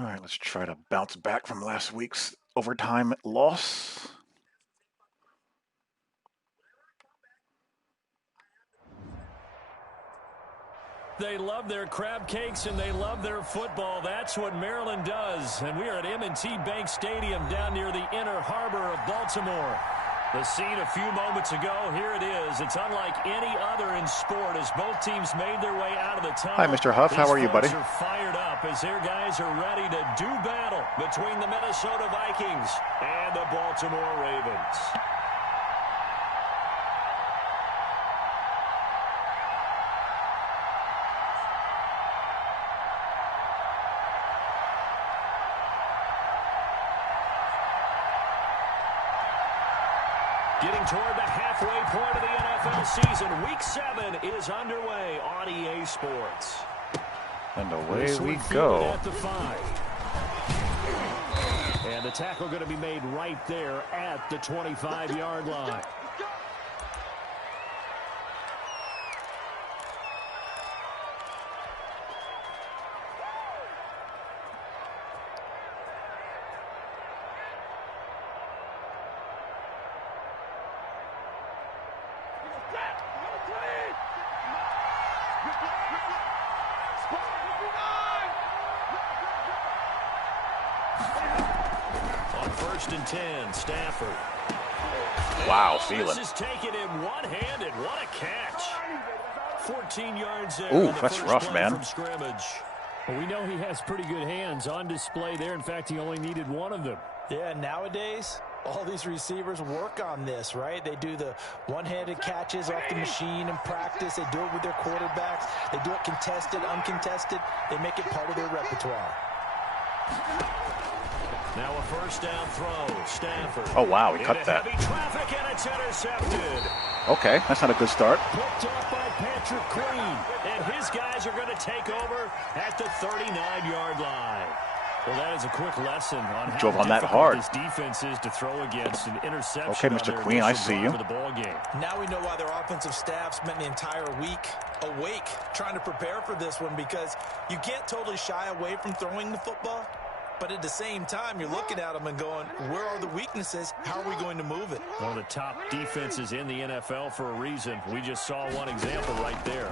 All right, let's try to bounce back from last week's overtime loss. They love their crab cakes and they love their football. That's what Maryland does. And we are at M&T Bank Stadium down near the inner harbor of Baltimore. The scene a few moments ago, here it is. It's unlike any other in sport as both teams made their way out of the tunnel. Hi, Mr. Huff. How are you, buddy? These folks are fired up as their guys are ready to do battle between the Minnesota Vikings and the Baltimore Ravens. Getting toward the halfway point of the NFL season. Week 7 is underway on EA Sports. And away we go. At the 5. And the tackle going to be made right there at the 25-yard line. On 1st and 10, Stafford. Wow, Thielen. This is taken in one-handed. What a catch. 14 yards there. Ooh, that's rough, man. From scrimmage. Well, we know he has pretty good hands on display there. In fact, he only needed one of them. Yeah, nowadays, all these receivers work on this, right? They do the one-handed catches off the machine in practice. They do it with their quarterbacks. They do it contested, uncontested. They make it part of their repertoire. Now a first down throw. Stafford. Oh, wow, he cut that. Heavy traffic and it's intercepted. Okay, that's not a good start. Picked up by Patrick Queen. And his guys are going to take over at the 39-yard line. Well, that is a quick lesson on how drove on that difficult hard. this defense is to throw against an interception. Okay, Mr. Queen, I see you. The ball game. Now we know why their offensive staff spent the entire week awake trying to prepare for this one, because you can't totally shy away from throwing the football. But at the same time, you're looking at them and going, where are the weaknesses? How are we going to move it? One of the top defenses in the NFL for a reason. We just saw one example right there.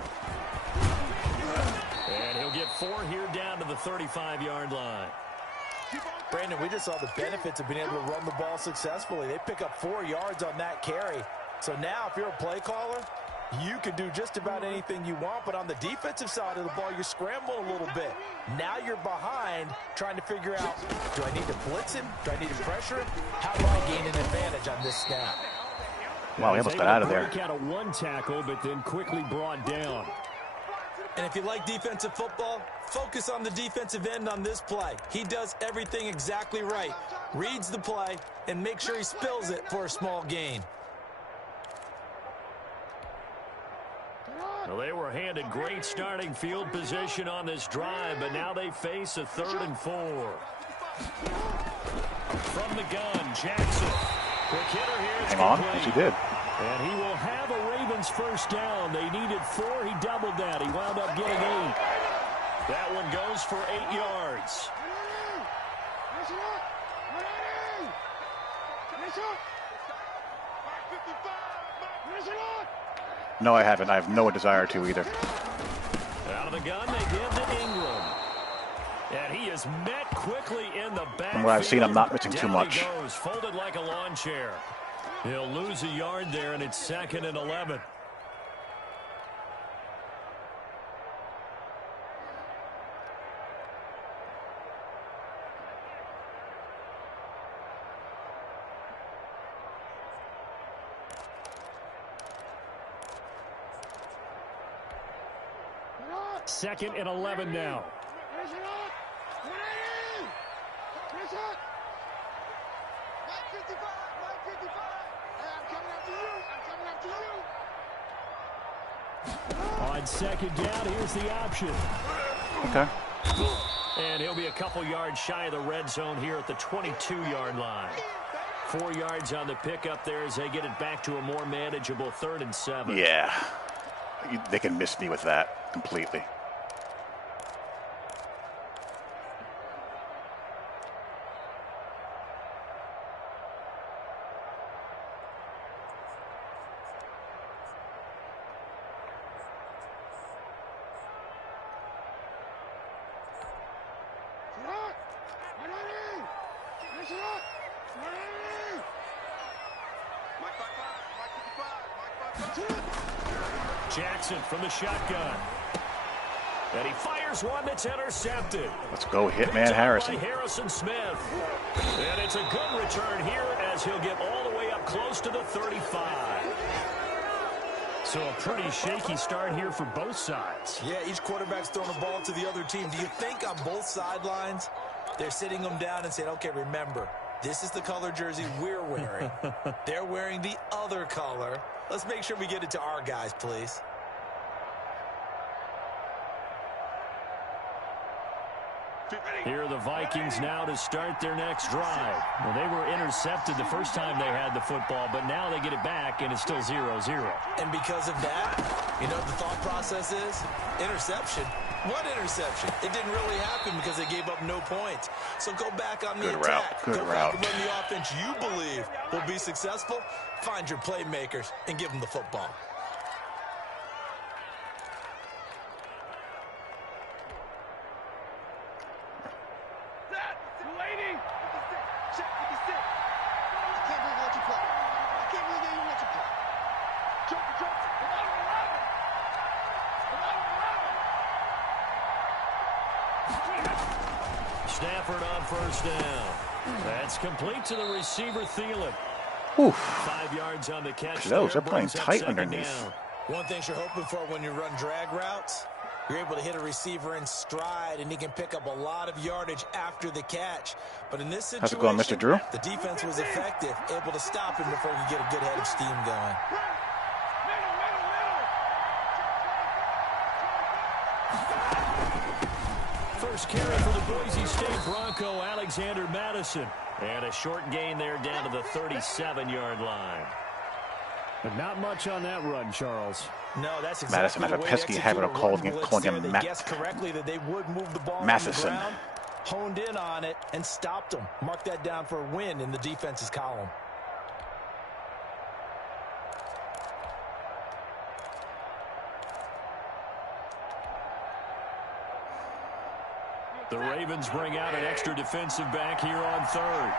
And he'll get 4 here down to the 35-yard line. Brandon, we just saw the benefits of being able to run the ball successfully. They pick up 4 yards on that carry. So now if you're a play caller, you can do just about anything you want, but on the defensive side of the ball, you're scrambling a little bit. Now you're behind, trying to figure out, do I need to blitz him? Do I need to pressure him? How do I gain an advantage on this snap? Wow, he almost got out of there. Break out of one tackle, but then quickly brought down. And if you like defensive football, focus on the defensive end on this play. He does everything exactly right. Reads the play and makes sure he spills it for a small gain. Well, they were handed great starting field position on this drive, but now they face a 3rd and 4. From the gun, Jackson. Quick hitter here. Hang on. Yes, he did. And he will have a Ravens first down. They needed 4. He doubled that. He wound up getting 8. That one goes for 8 yards. No, I haven't. I have no desire to either. Out of the gun, they give to Ingram. And he is met quickly in the back. From what I've seen, I'm not missing too much. He goes, folded like a lawn chair. He'll lose a yard there, and it's 2nd and 11. Second and 11 now. On 2nd down, here's the option. Okay. And he'll be a couple yards shy of the red zone here at the 22-yard line. 4 yards on the pickup there as they get it back to a more manageable 3rd and 7. Yeah. They can miss me with that completely. Jackson from the shotgun. And he fires one that's intercepted. Let's go, Hitman Harrison. By Harrison Smith. And it's a good return here as he'll get all the way up close to the 35. So a pretty shaky start here for both sides. Yeah, each quarterback's throwing the ball to the other team. Do you think on both sidelines they're sitting them down and saying, okay, remember, this is the color jersey we're wearing. They're wearing the other color. Let's make sure we get it to our guys, please. Here are the Vikings now to start their next drive. Well, they were intercepted the first time they had the football, but now they get it back, and it's still 0-0. And because of that, you know what the thought process is? Interception. What interception? It didn't really happen because they gave up no points. So go back on the attack. Good route. Back and run the offense you believe will be successful. Find your playmakers and give them the football. Stafford on first down. That's complete to the receiver, Thielen. Oof. 5 yards on the catch. Close. They're playing tight underneath. Down. One thing you're hoping for when you run drag routes, you're able to hit a receiver in stride, and he can pick up a lot of yardage after the catch. But in this situation, how's it going, Mr. Drew? The defense was effective, able to stop him before he get a good head of steam going. First carry for the Boise State Bronco, Alexander Madison. And a short gain there down to the 37-yard line. But not much on that run, Charles. No, that's exactly Madison had a pesky habit of calling him They guessed correctly that they would move the ball Matheson. on the ground, honed in on it, and stopped them. Mark that down for a win in the defense's column. The Ravens bring out an extra defensive back here on third.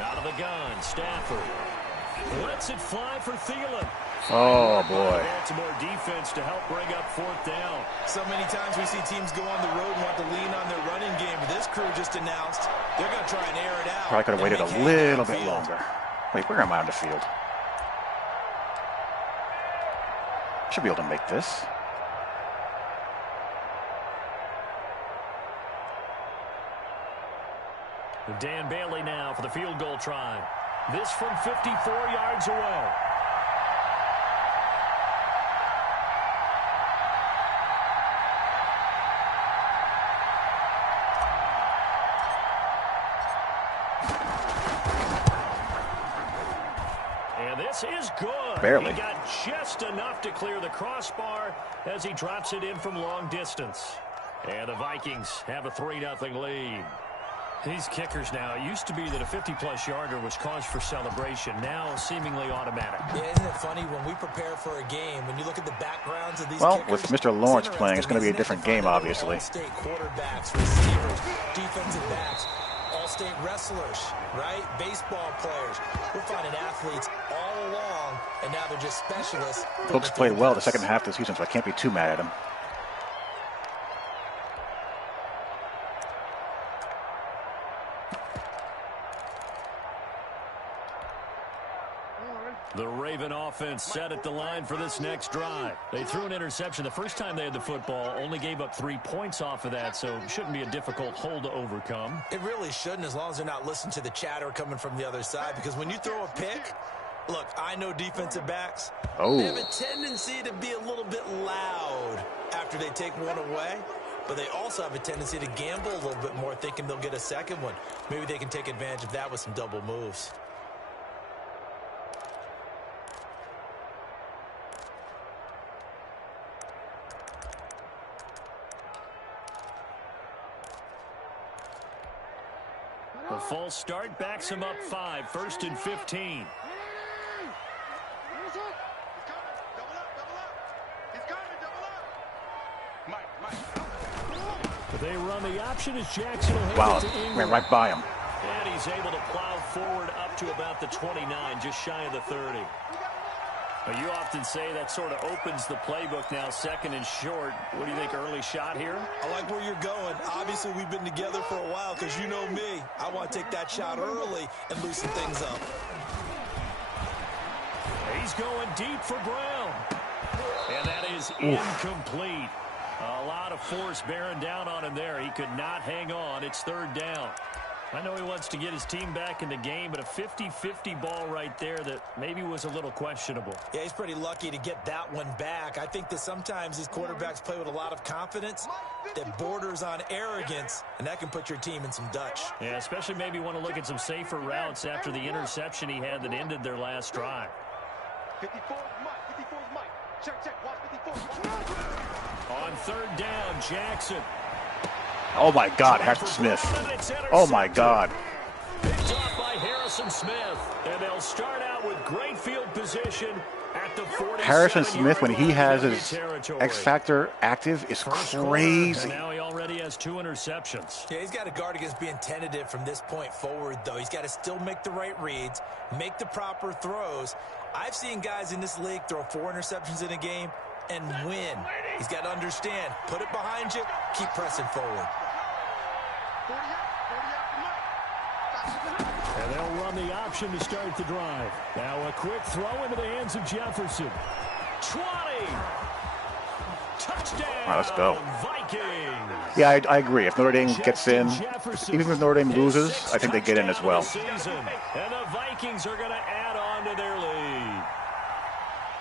Out of the gun, Stafford lets it fly for Thielen. Oh, boy. Baltimore defense to help bring up fourth down. So many times we see teams go on the road and want to lean on their running game. But this crew just announced they're going to try and air it out. Probably could have waited a little bit longer. Wait, where am I on the field? Should be able to make this. Dan Bailey now for the field goal try. This from 54 yards away. And this is good. Barely. He got just enough to clear the crossbar as he drops it in from long distance. And the Vikings have a 3-0 lead. These kickers now, it used to be that a 50-plus yarder was cause for celebration. Now seemingly automatic. Yeah, isn't it funny when we prepare for a game, when you look at the backgrounds of these well, kickers, with Mr. Lawrence playing, it's going to be a different game, obviously. All-state quarterbacks, receivers, defensive backs, all-state wrestlers, right? Baseball players. We're finding athletes all along, and now they're just specialists. Folks played well the second half of the season, so I can't be too mad at him. The Raven offense set at the line for this next drive. They threw an interception the first time they had the football, only gave up 3 points off of that, so it shouldn't be a difficult hole to overcome. It really shouldn't, as long as they're not listening to the chatter coming from the other side, because when you throw a pick, look, I know defensive backs, they have a tendency to be a little bit loud after they take one away, but they also have a tendency to gamble a little bit more, thinking they'll get a second one. Maybe they can take advantage of that with some double moves. The false start backs him up 5, 1st and 15. They run the option as Jackson will hand Wow, it to Ingram. ran right by him. And he's able to plow forward up to about the 29, just shy of the 30. Well, you often say that sort of opens the playbook now, second and short. What do you think, early shot here? I like where you're going. Obviously, we've been together for a while because you know me. I want to take that shot early and loosen things up. He's going deep for Brown. And that is incomplete. A lot of force bearing down on him there. He could not hang on. It's third down. I know he wants to get his team back in the game, but a 50-50 ball right there that maybe was a little questionable. Yeah, he's pretty lucky to get that one back. I think that sometimes these quarterbacks play with a lot of confidence that borders on arrogance, and that can put your team in some Dutch. Yeah, especially maybe want to look at some safer routes after the interception he had that ended their last drive. 54 is Mike. Check. Watch 54. On third down, Jackson. Oh, my God, Harrison Smith. Oh, my God. Picked off by Harrison Smith. And they'll start out with great field position at the 47-yard Harrison Smith, when he has his territory. X Factor active, is crazy. And now he already has 2 interceptions. Yeah, he's got to guard against being tentative from this point forward, though. He's got to still make the right reads, make the proper throws. I've seen guys in this league throw 4 interceptions in a game and win. He's got to understand, put it behind you, keep pressing forward. And they'll run the option to start the drive. Now a quick throw into the hands of Jefferson. 20. Touchdown. All right, let's go. Vikings. Yeah, I agree. If Notre Dame gets in, even if Notre Dame loses, I think they get in as well. And the Vikings are going to add on to their lead.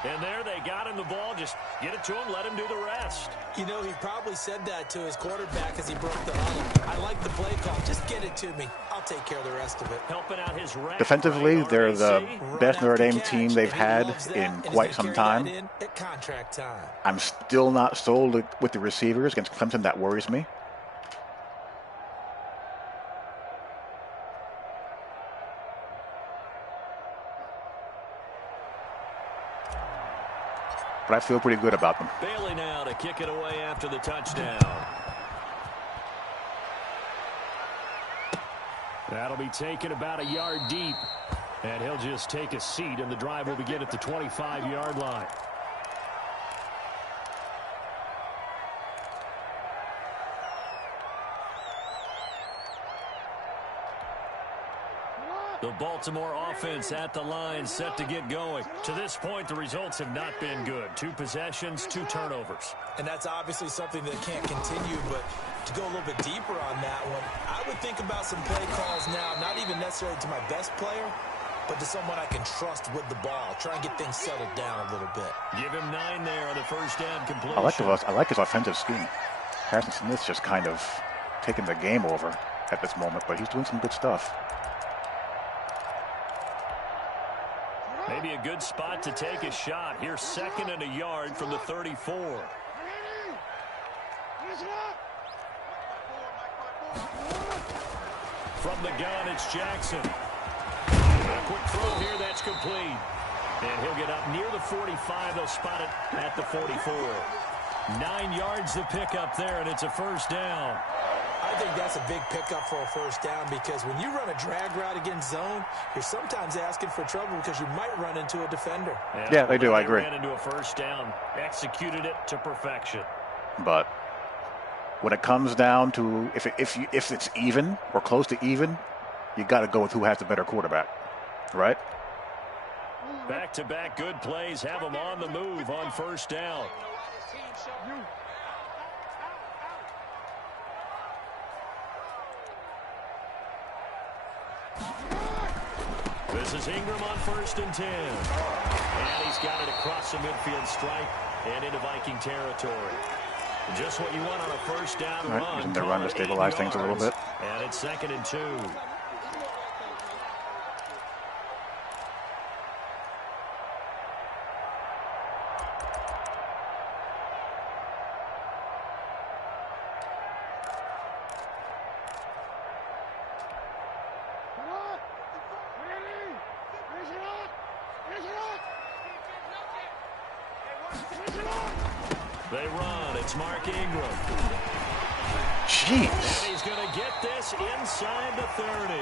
And there they got him the ball. Just get it to him, let him do the rest. You know, he probably said that to his quarterback as he broke the huddle. I like the play call. Just get it to me. I'll take care of the rest of it. Helping out his Defensively, they're the best Notre Dame team they've had in quite some time. At contract time. I'm still not sold with the receivers against Clemson. That worries me. But I feel pretty good about them. Bailey now to kick it away after the touchdown. That'll be taken about a yard deep. And he'll just take a seat, and the drive will begin at the 25-yard line. The Baltimore offense at the line, set to get going. To this point, the results have not been good. 2 possessions, 2 turnovers. And that's obviously something that can't continue, but to go a little bit deeper on that one, I would think about some play calls now, not even necessarily to my best player, but to someone I can trust with the ball. Try and get things settled down a little bit. Give him 9 there on the first down completion. I like his offensive scheme. Harrison Smith's just kind of taking the game over at this moment, but he's doing some good stuff. Maybe a good spot to take a shot. Here's 2nd and a yard from the 34. From the gun, it's Jackson. A quick throw here, that's complete. And he'll get up near the 45. They'll spot it at the 44. 9 yards to pick up there, and it's a first down. I think that's a big pickup for a first down because when you run a drag route against zone, you're sometimes asking for trouble because you might run into a defender. Yeah, they do. I agree. Ran into a first down, executed it to perfection. But when it comes down to if it's even or close to even, you got to go with who has the better quarterback, right? Back-to-back good plays have them on the move on first down. This is Ingram on 1st and 10. And he's got it across the midfield stripe and into Viking territory. Just what you want on a first down run. Using their run to stabilize things a little bit. And it's 2nd and 2. They run. It's Mark Ingram. Jeez. And he's going to get this inside the 30.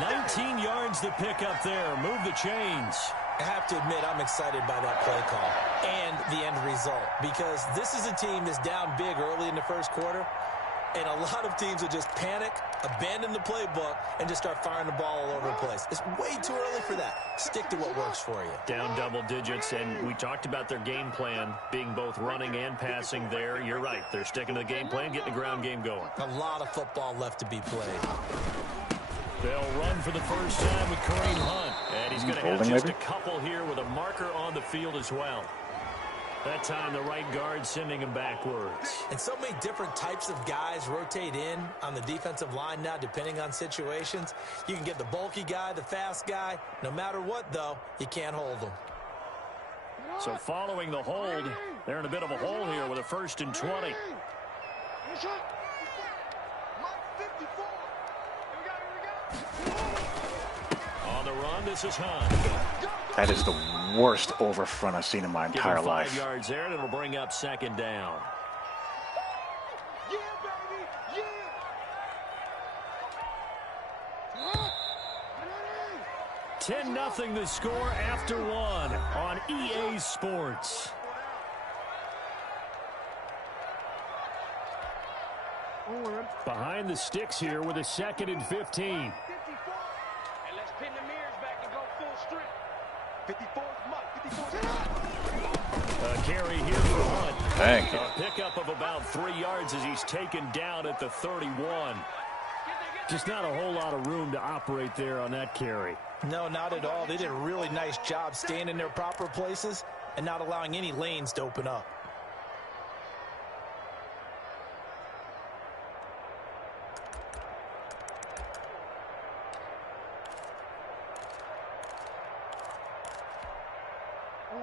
19 yards to pick up there. Move the chains. I have to admit, I'm excited by that play call and the end result, because this is a team that's down big early in the first quarter, and a lot of teams will just panic, abandon the playbook, and just start firing the ball all over the place. It's way too early for that. Stick to what works for you. Down double digits, and we talked about their game plan being both running and passing there. You're right. They're sticking to the game plan, getting the ground game going. A lot of football left to be played. They'll run for the first time with Kareem Hunt. And he's going to have just a couple here with a marker on the field as well. That time, the right guard sending him backwards. And so many different types of guys rotate in on the defensive line now, depending on situations. You can get the bulky guy, the fast guy. No matter what, though, you can't hold them. So following the hold, they're in a bit of a hole here with a 1st and 20. On the run, this is Hunt. That is the worst over front I've seen in my entire life. 5 yards there, and it'll bring up 2nd down. Yeah, baby, yeah. 10-0 the score after 1 on EA Sports. Behind the sticks here with a 2nd and 15. And let's pin the mirrors back and go full strength. 54 is Mike. 54 is Carry here for Hunt. Thank you. A pickup of about 3 yards as he's taken down at the 31. Just not a whole lot of room to operate there on that carry. No, not at all. They did a really nice job staying in their proper places and not allowing any lanes to open up.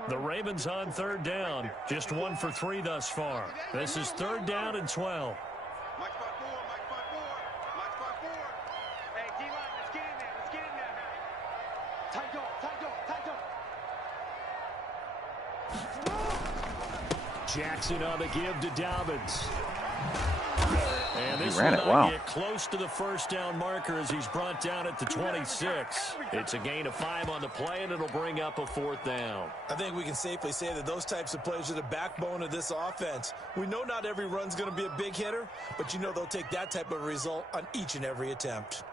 The Ravens on 3rd down. Just 1 for 3 thus far. This is 3rd down and 12. Mike spot 4, Mike spot 4, Mike spot 4. Hey, D-line, let's get in there. Let's get in there, man. Tight dog, tight dog, tight dog. Jackson on the give to Dobbins. And this ran will it, not wow. get close to the 1st down marker as he's brought down at the 26. It's a gain of 5 on the play, and it'll bring up a 4th down. I think we can safely say that those types of plays are the backbone of this offense. We know not every run's going to be a big hitter, but you know they'll take that type of result on each and every attempt.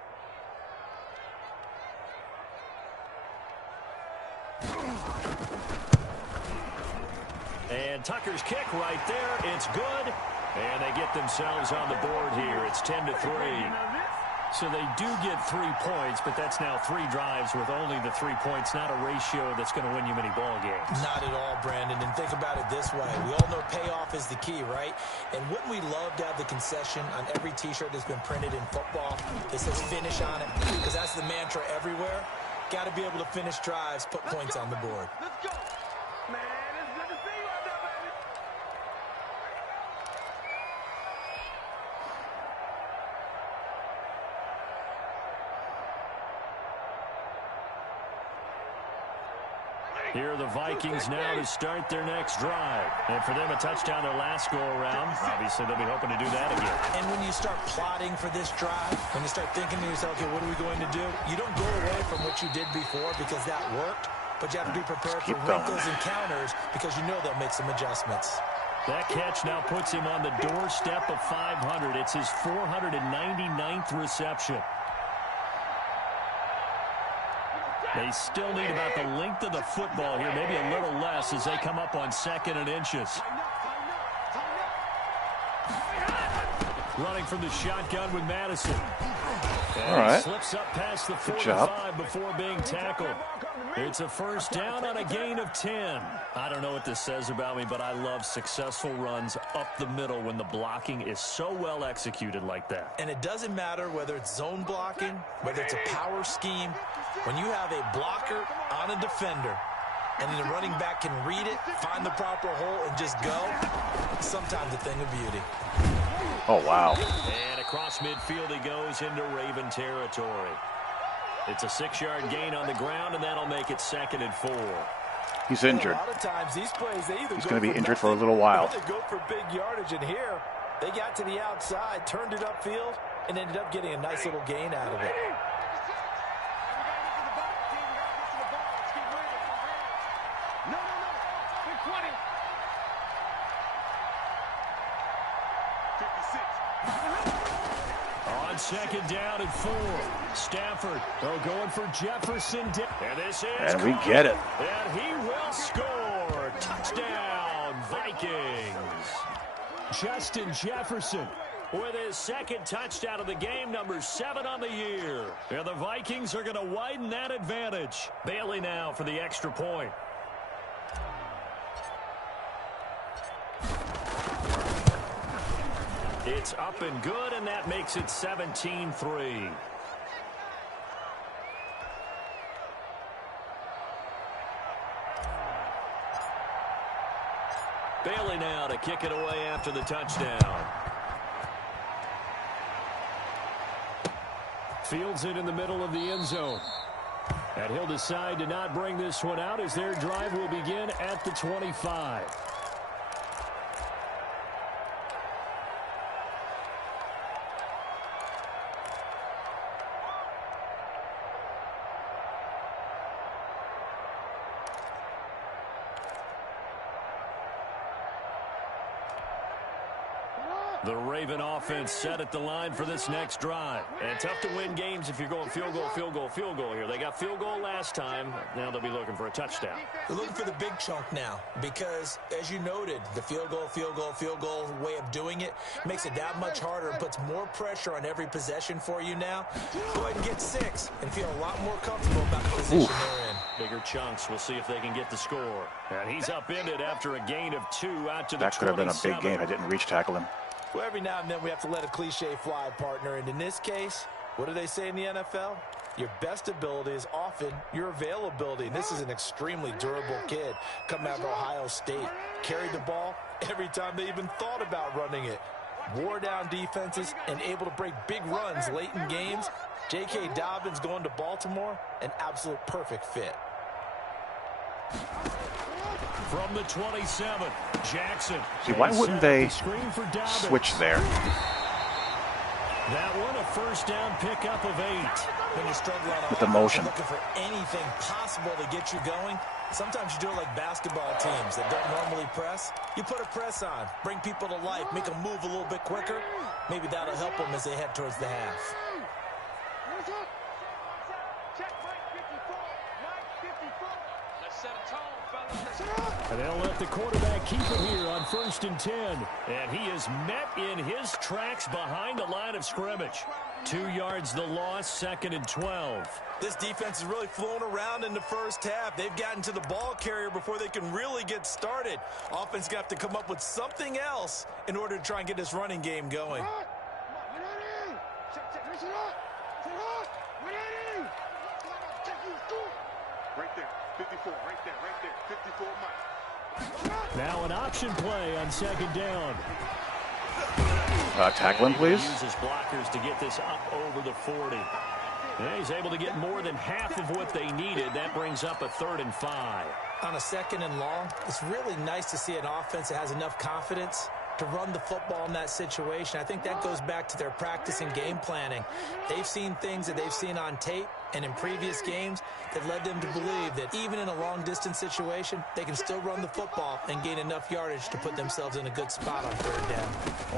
And Tucker's kick right there. It's good. And they get themselves on the board here. It's 10-3. So they do get 3 points, but that's now 3 drives with only the 3 points, not a ratio that's going to win you many ball games. Not at all, Brandon. And think about it this way. We all know payoff is the key, right? And wouldn't we love to have the concession on every T-shirt that's been printed in football that says finish on it? Because that's the mantra everywhere. Got to be able to finish drives, put points on the board. Let's go. Man, it's good to see you out there, baby. Here are the Vikings now to start their next drive. And for them, a touchdown their last go-around. Obviously, they'll be hoping to do that again. And when you start plotting for this drive, when you start thinking to yourself, okay, what are we going to do? You don't go away from what you did before because that worked, but you have to be prepared for wrinkles and counters because you know they'll make some adjustments. That catch now puts him on the doorstep of 500. It's his 499th reception. They still need about the length of the football here, maybe a little less as they come up on 2nd and inches. Running from the shotgun with Madison. And all right. Slips up past the Good job. 45 before being tackled. It's a 1st down on a gain of 10. I don't know what this says about me, but I love successful runs up the middle when the blocking is so well executed like that. And it doesn't matter whether it's zone blocking, whether it's a power scheme. When you have a blocker on a defender and the running back can read it, find the proper hole, and just go, it's sometimes a thing of beauty. Oh, wow. And across midfield he goes into Raven territory. It's a 6-yard gain on the ground, and that'll make it 2nd and 4. He's injured. A lot of times these plays, they either He's go going to be for injured for a nothing, little while. or they go for big yardage, and here They got to the outside, turned it upfield, and ended up getting a nice little gain out of it. On second down and 4. Stafford going for Jefferson. And this is And we get it. And he will score. Touchdown, Vikings. Justin Jefferson with his second touchdown of the game, number 7 on the year. And the Vikings are going to widen that advantage. Bailey now for the extra point. It's up and good, and that makes it 17-3. Bailey now to kick it away after the touchdown. Fields it in the middle of the end zone. And he'll decide to not bring this one out as their drive will begin at the 25. The Raven offense set at the line for this next drive. And tough to win games if you're going field goal, field goal, field goal here. They got field goal last time. Now they'll be looking for a touchdown. They're looking for the big chunk now because, as you noted, the field goal way of doing it makes it that much harder and puts more pressure on every possession for you now. Go ahead and get 6 and feel a lot more comfortable about the position they're in. Bigger chunks. We'll see if they can get the score. And he's upended after a gain of 2 out to the 27. That could have been a big gain. I didn't reach tackle him. Well, every now and then we have to let a cliche fly, partner. And in this case, what do they say in the NFL? Your best ability is often your availability. And this is an extremely durable kid coming out of Ohio State. Carried the ball every time they even thought about running it. Wore down defenses and able to break big runs late in games. J.K. Dobbins going to Baltimore, an absolute perfect fit. From the 27, Jackson. See, why wouldn't they switch there? That one, a first down pickup of 8. When you struggle on with the motion, looking for anything possible to get you going, sometimes you do it like basketball teams that don't normally press. You put a press on, bring people to life, make them move a little bit quicker. Maybe that'll help them as they head towards the half. And they'll let the quarterback keep it here on 1st and 10. And he is met in his tracks behind the line of scrimmage. 2 yards the loss, 2nd and 12. This defense is really flown around in the first half. They've gotten to the ball carrier before they can really get started. Offense got to come up with something else in order to try and get this running game going. Right there, 54, right there, 54 Mike. Now an option play on 2nd down. Tackle him, please. Uses blockers to get this up over the 40. And he's able to get more than half of what they needed. That brings up a 3rd and 5. On a 2nd and long, it's really nice to see an offense that has enough confidence to run the football in that situation. I think that goes back to their practice and game planning. They've seen things that they've seen on tape and in previous games that led them to believe that even in a long-distance situation, they can still run the football and gain enough yardage to put themselves in a good spot on 3rd down.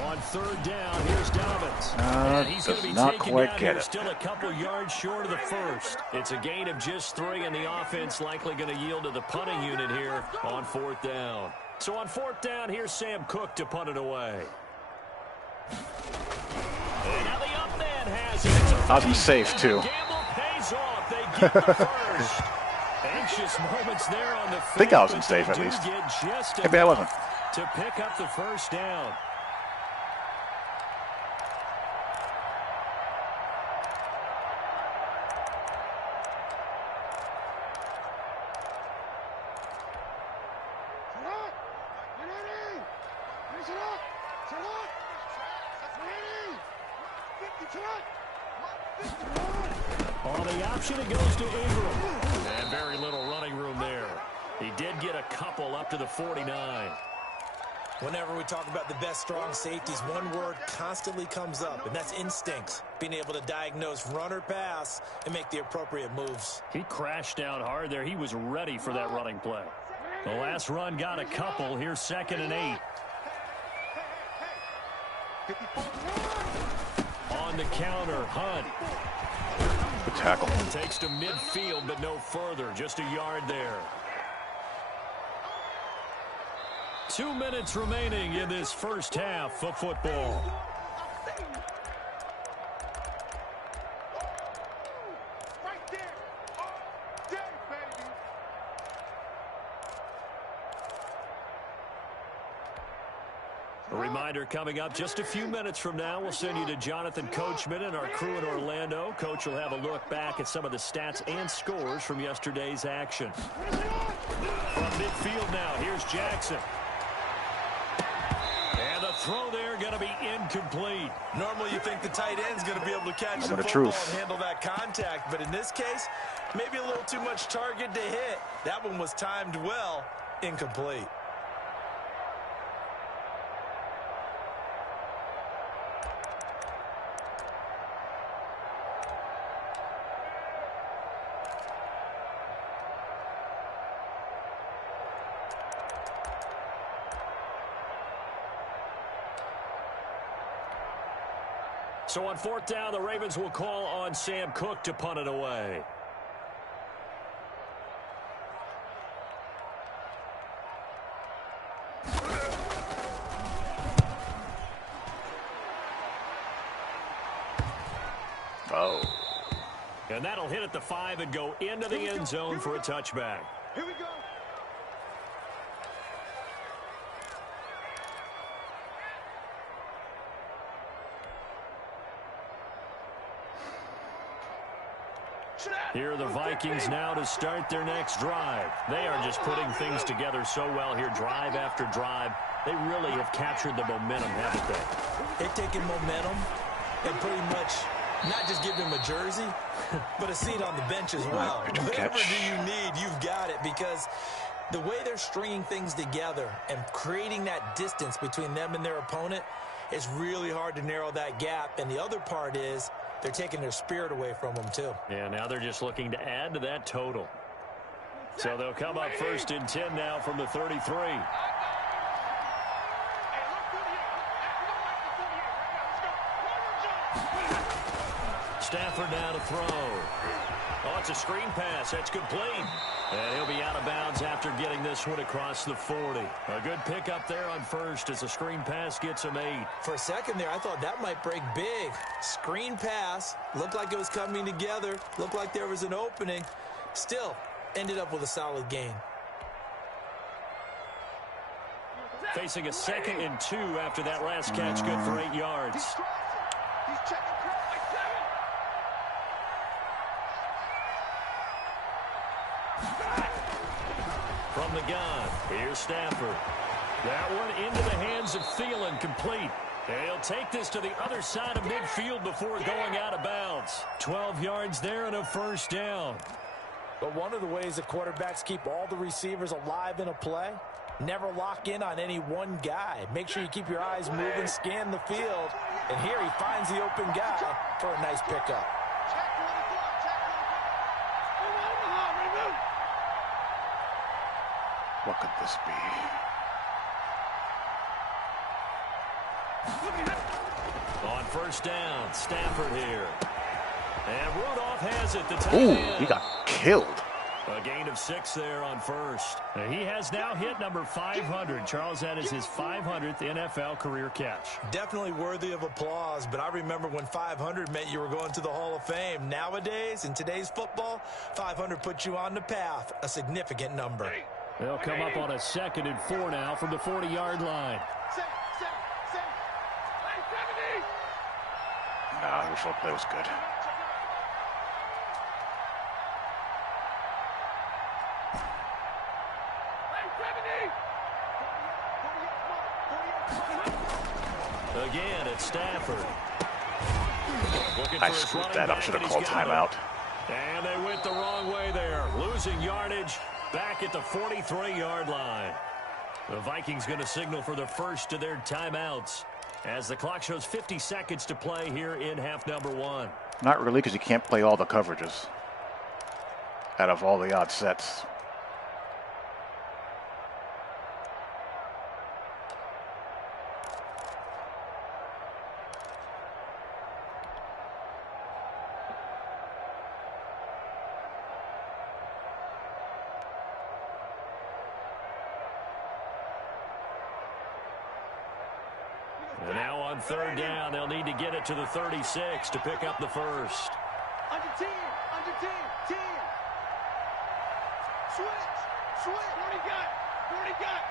On 3rd down, here's Dobbins. And he's going to be taken down here, still a couple yards short of the 1st. It's a gain of just 3, and the offense likely going to yield to the punting unit here on 4th down. So on 4th down, here's Sam Cook to punt it away. And now the up man has it. Awesome safe, too. Gamble pays off. They get the first. Anxious moments there on the 5th. I think I was in safe, at least. Maybe I wasn't. To pick up the first down. On the option, it goes to Ingram. And very little running room there. He did get a couple up to the 49. Whenever we talk about the best strong safeties, one word constantly comes up, and that's instincts. Being able to diagnose run or pass and make the appropriate moves. He crashed down hard there. He was ready for that running play. The last run got a couple. Here's 2nd and 8. On the counter, Hunt. Good tackle. Takes to midfield, but no further. Just a yard there. 2 minutes remaining in this first half of football. A reminder coming up just a few minutes from now. We'll send you to Jonathan Coachman and our crew in Orlando. Coach will have a look back at some of the stats and scores from yesterday's action. From midfield now, here's Jackson. And the throw there going to be incomplete. Normally you think the tight end's going to be able to catch the football and handle that contact. But in this case, maybe a little too much target to hit. That one was timed well. Incomplete. So on 4th down, the Ravens will call on Sam Cook to punt it away. Oh. And that'll hit at the 5 and go into the end zone for a touchback. Here we go. Here are the Vikings now to start their next drive. They are just putting things together so well here, drive after drive. They really have captured the momentum, haven't they? They've taken momentum and pretty much not just give him a jersey, but a seat on the bench as well. Whatever do you need, you've got it, because the way they're stringing things together and creating that distance between them and their opponent, it's really hard to narrow that gap. And the other part is they're taking their spirit away from them, too. Yeah, now they're just looking to add to that total. So they'll come up 1st and 10 now from the 33. Stafford now to throw. Oh, it's a screen pass. That's complete. And he'll be out of bounds after getting this one across the 40. A good pickup there on 1st as the screen pass gets him 8. For a second there, I thought that might break big. Screen pass. Looked like it was coming together. Looked like there was an opening. Still, ended up with a solid gain. Facing a 2nd and 2 after that last catch, good for 8 yards. He's checking crowd like 7. From the gun, here's Stafford. That one into the hands of Thielen, complete. And he'll take this to the other side of midfield before going out of bounds. 12 yards there and a 1st down. But one of the ways that quarterbacks keep all the receivers alive in a play, never lock in on any one guy. Make sure you keep your eyes moving, scan the field. And here he finds the open guy for a nice pickup. What could this be? On 1st down, Stafford here. And Rudolph has it. The tight Ooh, end. he got killed. A gain of 6 there on 1st. He has now hit number 500. Charles, that is his 500th NFL career catch. Definitely worthy of applause, but I remember when 500 meant you were going to the Hall of Fame. Nowadays, in today's football, 500 puts you on the path, a significant number. They'll come up on a 2nd and 4 now from the 40-yard line. Nah, the full play was good. Again, it's Stafford. I screwed that up. Should have called timeout. And they went the wrong way there. Losing yardage back at the 43-yard line. The Vikings going to signal for the first of their timeouts as the clock shows 50 seconds to play here in half number 1. Not really, because you can't play all the coverages out of all the odd sets. And now on third down, they'll need to get it to the 36 to pick up the first. Under 10, under 10, 10. Switch, switch. 40 got, 40 got.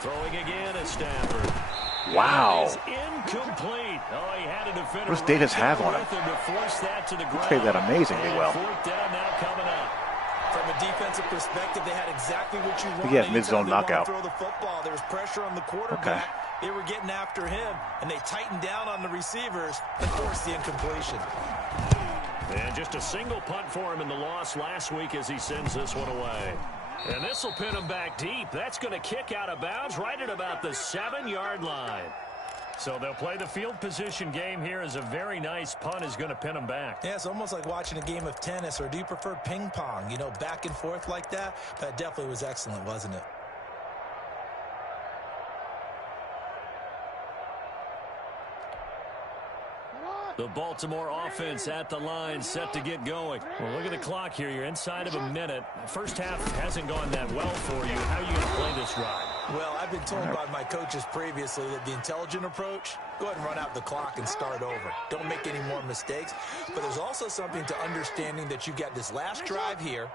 Throwing again at Stafford. Wow. That is incomplete. Oh, he had a defender. What does Davis have on him? With him to force that to the ground. Played that amazingly And well. fourth down now coming up. From a defensive perspective, they had exactly what you wanted. He had mid-zone knockout. Throw the football. There was pressure on the quarterback. Okay. They were getting after him, and they tightened down on the receivers and forced the incompletion. And just a single punt for him in the loss last week as he sends this one away. And this will pin him back deep. That's going to kick out of bounds right at about the 7-yard line. So they'll play the field position game here as a very nice punt is going to pin them back. Yeah, it's almost like watching a game of tennis, or do you prefer ping pong? You know, back and forth like that? That definitely was excellent, wasn't it? The Baltimore offense at the line, set to get going. Well, look at the clock here. You're inside of a minute. First half hasn't gone that well for you. How are you going to play this drive? Well, I've been told by my coaches previously that the intelligent approach, go ahead and run out the clock and start over. Don't make any more mistakes. But there's also something to understanding that you get this last drive here.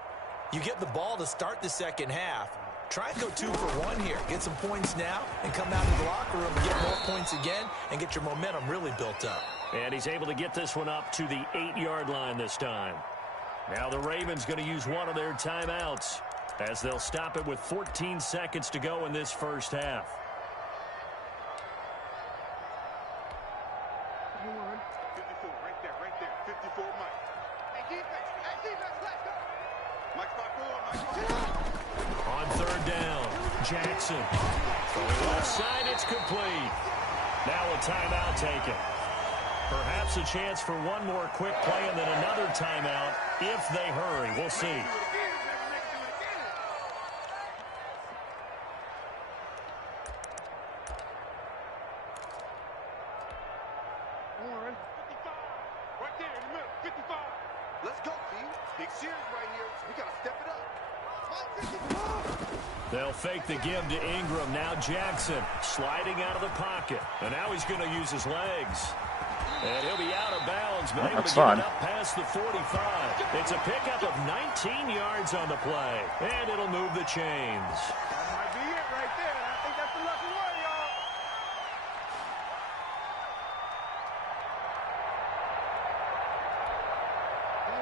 You get the ball to start the second half. Try and go 2 for 1 here. Get some points now and come out of the locker room and get more points again and get your momentum really built up. And he's able to get this one up to the 8-yard line this time. Now the Ravens going to use one of their timeouts as they'll stop it with 14 seconds to go in this first half. 54, right there, 54, Mike. Hey, defense, let's go. Mike's by 4, Mike. On third down, Jackson. Throwing left side, it's complete. Now a timeout taken. Perhaps a chance for one more quick play and then another timeout if they hurry. We'll see. Right there in the middle, 55. Let's go, team. Big series right here, so we got to step it up. They'll fake the give to Ingram. Now Jackson sliding out of the pocket. And now he's going to use his legs. And he'll be out of bounds, but able to get it up past the 45. It's a pickup of 19 yards on the play. And it'll move the chains. That might be it right there. I think that's the lucky one,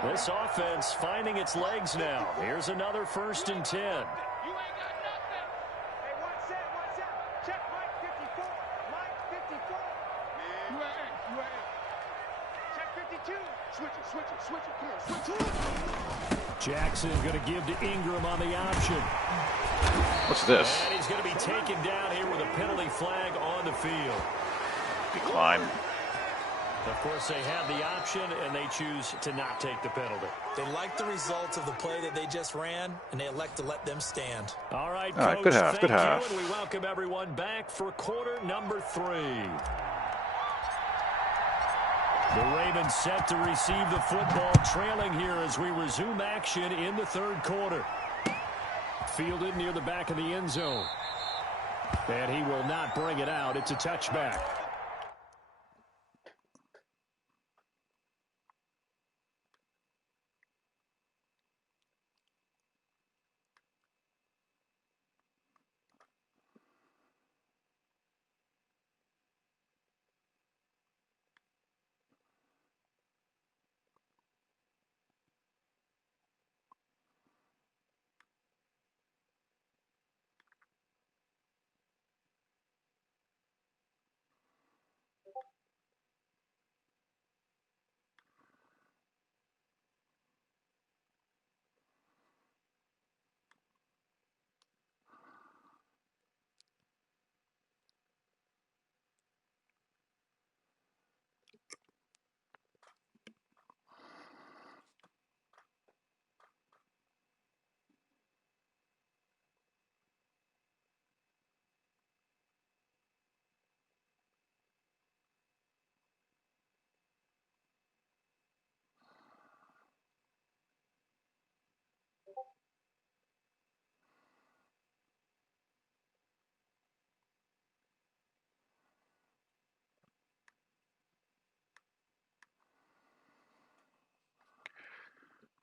y'all. This offense finding its legs now. Here's another 1st and 10. You ain't got nothing. Hey, one set. Check Mike 54. Mike 54. Man. You ain't. Check 52. Switch it. Come on, switch it. Jackson going to give to Ingram on the option. What's this? And he's going to be taken down here with a penalty flag on the field. Decline. Of course, they have the option, and they choose to not take the penalty. They like the results of the play that they just ran, and they elect to let them stand. All right, All right, Coach, good half, thank good you, half. and we welcome everyone back for quarter number 3. The Ravens set to receive the football, trailing here as we resume action in the third quarter. Fielded near the back of the end zone. And he will not bring it out. It's a touchback.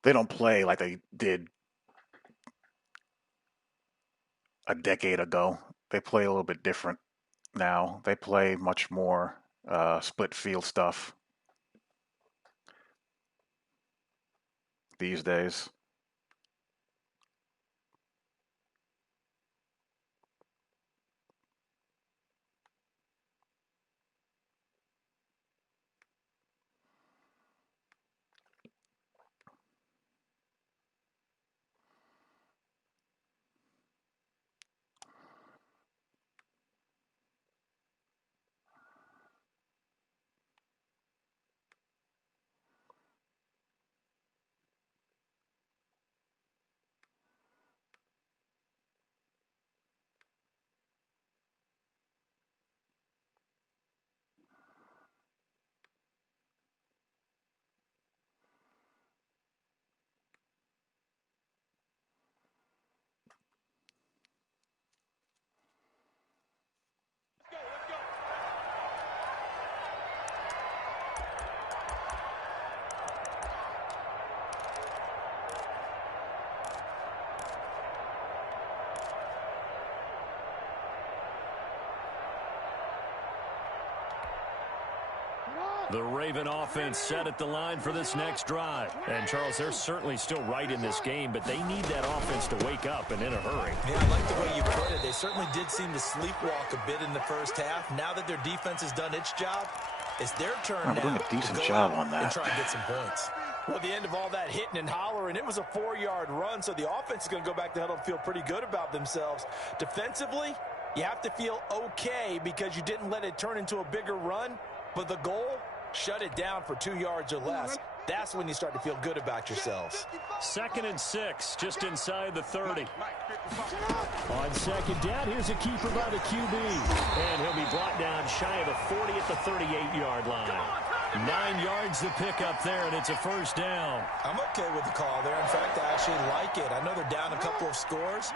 They don't play like they did a decade ago. They play a little bit different now. They play much more split field stuff these days. The Raven offense set at the line for this next drive. And, Charles, they're certainly still right in this game, but they need that offense to wake up and in a hurry. Yeah, I like the way you put it. They certainly did seem to sleepwalk a bit in the first half. Now that their defense has done its job, it's their turn now doing a decent to go job out on that. and try and get some points. Well, the end of all that hitting and hollering, it was a 4-yard run, so the offense is going to go back to huddle and feel pretty good about themselves. Defensively, you have to feel okay because you didn't let it turn into a bigger run, but the goal, shut it down for 2 yards or less. That's when you start to feel good about yourselves. 2nd and 6, just inside the 30. On second down, here's a keeper by the QB. And he'll be brought down shy of the 40 at the 38-yard line. 9 yards to pick up there, and it's a first down. I'm okay with the call there. In fact, I actually like it. I know they're down a couple of scores,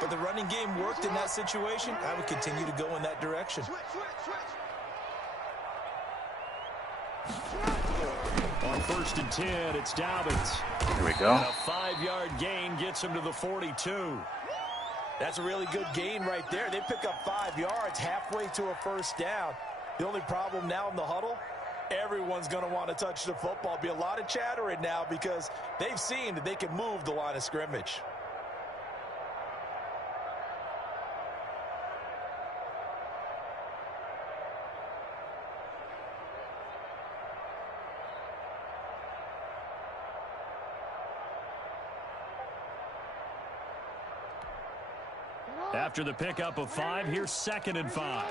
but the running game worked in that situation. I would continue to go in that direction. On 1st and 10, it's Dobbins. Here we go. And a 5-yard gain gets him to the 42. That's a really good gain right there. They pick up 5 yards halfway to a first down. The only problem now in the huddle, everyone's going to want to touch the football. Be a lot of chattering now because they've seen that they can move the line of scrimmage. After the pickup of 5, here's 2nd and 5.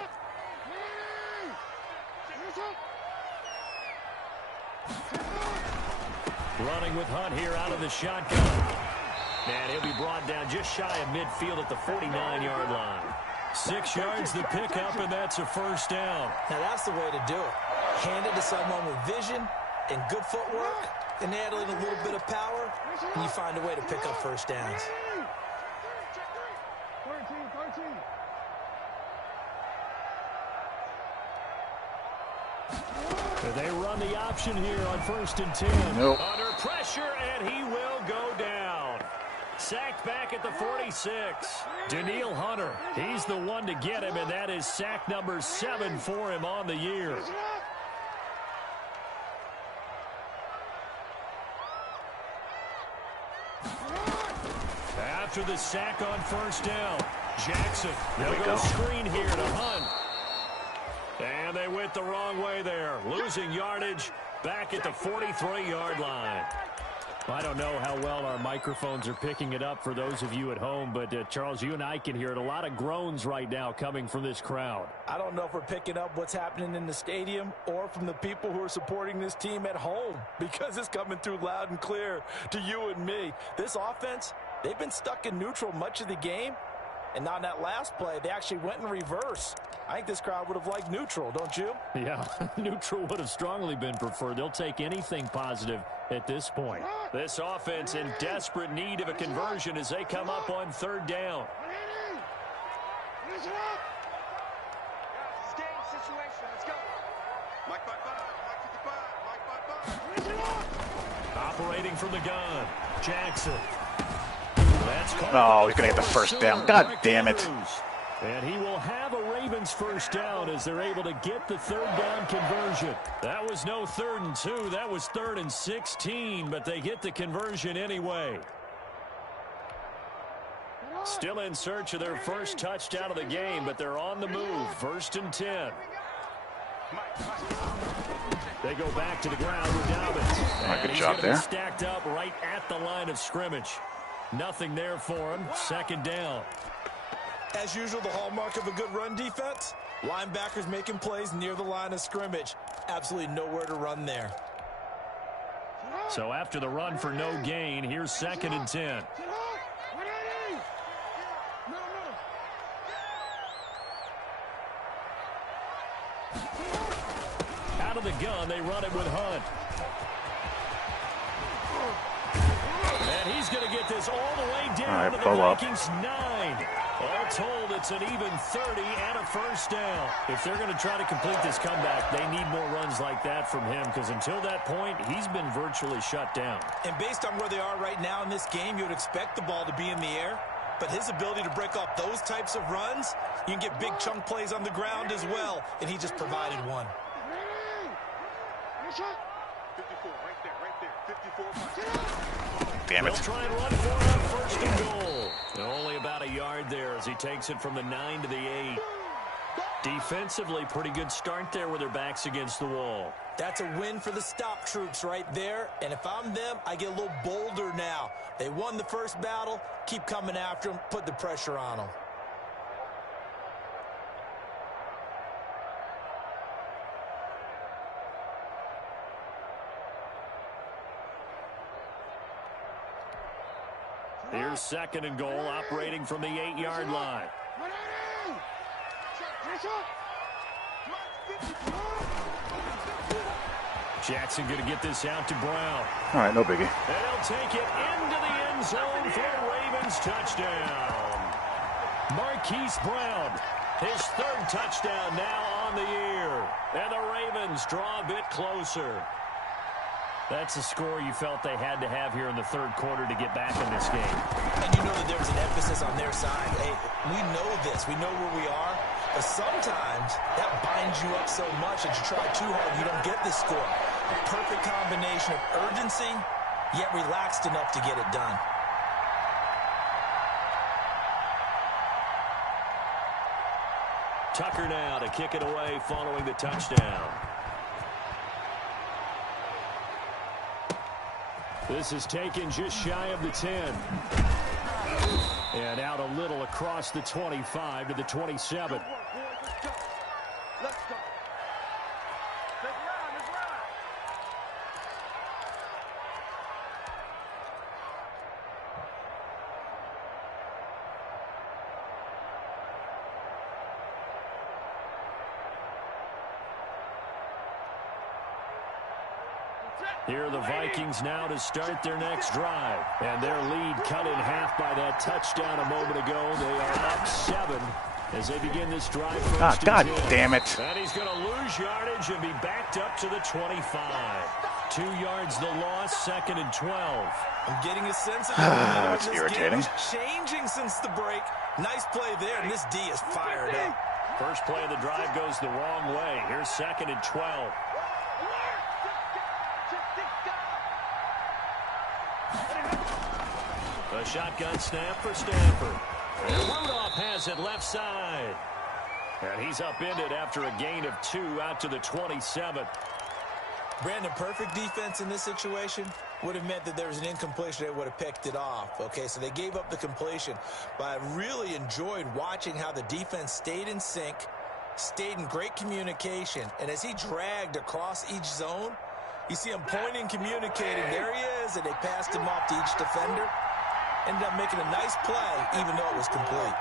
Running with Hunt here out of the shotgun. And he'll be brought down just shy of midfield at the 49-yard line. 6 yards the pickup, and that's a first down. Now that's the way to do it. Hand it to someone with vision and good footwork, and add in a little bit of power, and you find a way to pick up first downs. They run the option here on 1st and 10. Nope. Under pressure, and he will go down. Sacked back at the 46. Daniil Hunter, he's the one to get him, and that is sack number 7 for him on the year. After the sack on 1st down, Jackson, they'll go screen here to Hunt. And they went the wrong way there, losing yardage back at the 43-yard line. I don't know how well our microphones are picking it up for those of you at home, but Charles, you and I can hear it. A lot of groans right now coming from this crowd. I don't know if we're picking up what's happening in the stadium or from the people who are supporting this team at home, because it's coming through loud and clear to you and me. This offense, they've been stuck in neutral much of the game, and on that last play, they actually went in reverse. I think this crowd would have liked neutral, don't you? Yeah, neutral would have strongly been preferred. They'll take anything positive at this point. This offense in desperate need of a conversion as they come up on 3rd down. This is game situation. Let's go. Mike 55, Mike 55, Mike 55. Operating from the gun, Jackson. Oh, he's going to get the first down. God damn it. And he will have a Ravens first down as they're able to get the third down conversion. That was no 3rd and 2. That was 3rd and 16, but they get the conversion anyway. Still in search of their first touchdown of the game, but they're on the move. 1st and 10. They go back to the ground with Dobbins. Good job there. Stacked up right at the line of scrimmage. Nothing there for him. 2nd down. As usual, the hallmark of a good run defense, linebackers making plays near the line of scrimmage. Absolutely nowhere to run there. So after the run for no gain, here's 2nd and 10. Out of the gun, they run it with Hunt. And he's going to get this all the way down to the Vikings 9. All told, it's an even 30 and a first down. If they're going to try to complete this comeback, they need more runs like that from him, because until that point, he's been virtually shut down. And based on where they are right now in this game, you would expect the ball to be in the air. But his ability to break off those types of runs, you can get big chunk plays on the ground as well, and he just provided one. 54, right there. 54. Damn it. They'll try and run for it on 1st and goal. Only about a yard there as he takes it from the 9 to the 8. Defensively, pretty good start there with their backs against the wall. That's a win for the stop troops right there. And if I'm them, I get a little bolder now. They won the first battle. Keep coming after them. Put the pressure on them. Here's 2nd and goal, operating from the 8-yard line. Jackson going to get this out to Brown. All right, no biggie. And he'll take it into the end zone for a Ravens touchdown. Marquise Brown, his 3rd touchdown now on the year. And the Ravens draw a bit closer. That's a score you felt they had to have here in the 3rd quarter to get back in this game. And you know that there was an emphasis on their side. Hey, we know this. We know where we are. But sometimes that binds you up so much that you try too hard, you don't get this score. A perfect combination of urgency, yet relaxed enough to get it done. Tucker now to kick it away following the touchdown. This is taken just shy of the 10. And out a little across the 25 to the 27. Let's go. Let's run. Here are the Vikings now to start their next drive. And their lead cut in half by that touchdown a moment ago. They are up 7 as they begin this drive. God damn it. And he's going to lose yardage and be backed up to the 25. 2 yards the loss, 2nd and 12. I'm getting a sense of That's irritating. Changing since the break. Nice play there, and this D is fired up. First play of the drive goes the wrong way. Here's 2nd and 12. A shotgun snap for Stanford. And Rudolph has it left side. And he's upended after a gain of 2 out to the 27. Brandon, perfect defense in this situation would have meant that there was an incompletion. They would have picked it off. Okay, so they gave up the completion. But I really enjoyed watching how the defense stayed in sync, stayed in great communication. And as he dragged across each zone, you see him pointing, communicating. There he is, and they passed him off to each defender. Ended up making a nice play, even though it was complete.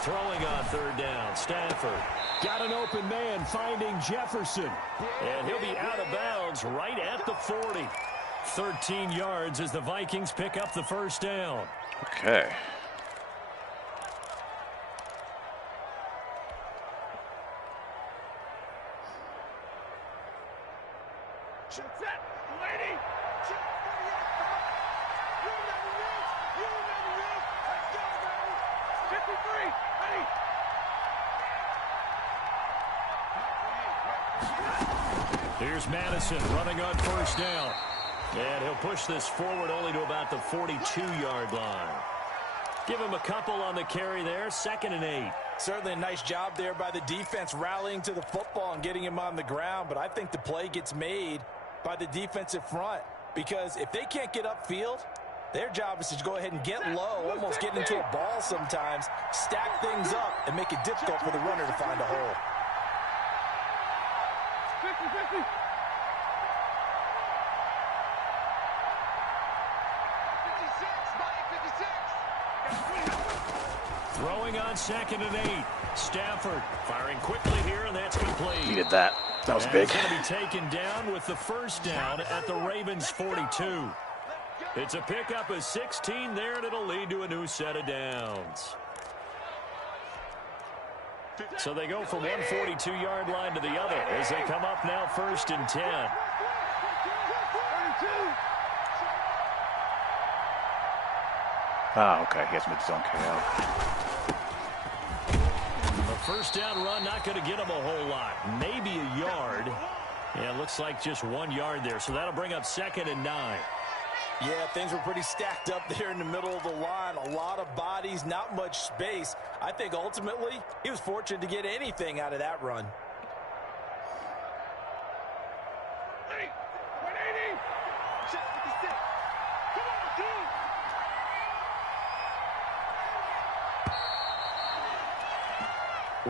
Throwing on 3rd down, Stanford. Got an open man, finding Jefferson. And he'll be out of bounds right at the 40. 13 yards as the Vikings pick up the first down. Okay. Set. Lady. Check. 48. You ready, Rick? Let's go, baby. 53. Ready. Here's Madison running on first down. And he'll push this forward only to about the 42-yard line. Give him a couple on the carry there. 2nd and 8. Certainly a nice job there by the defense rallying to the football and getting him on the ground. But I think the play gets made by the defensive front. Because if they can't get upfield, their job is to go ahead and get low, almost get into a ball sometimes, stack things up, and make it difficult for the runner to find a hole. 50-50. Throwing on 2nd and 8. Stafford firing quickly here, and that's complete. Needed that. That was and big. He's going to be taken down with the first down at the Ravens' 42. It's a pickup of 16 there, and it'll lead to a new set of downs. So they go from one 42-yard line to the other as they come up now 1st and 10. Ah, okay. He has mid-zone carry out. The first down run not going to get him a whole lot. Maybe a yard. Yeah, it looks like just 1 yard there. So that'll bring up 2nd and 9. Yeah, things were pretty stacked up there in the middle of the line. A lot of bodies, not much space. I think ultimately he was fortunate to get anything out of that run. 180. Check 56. Come on, dude.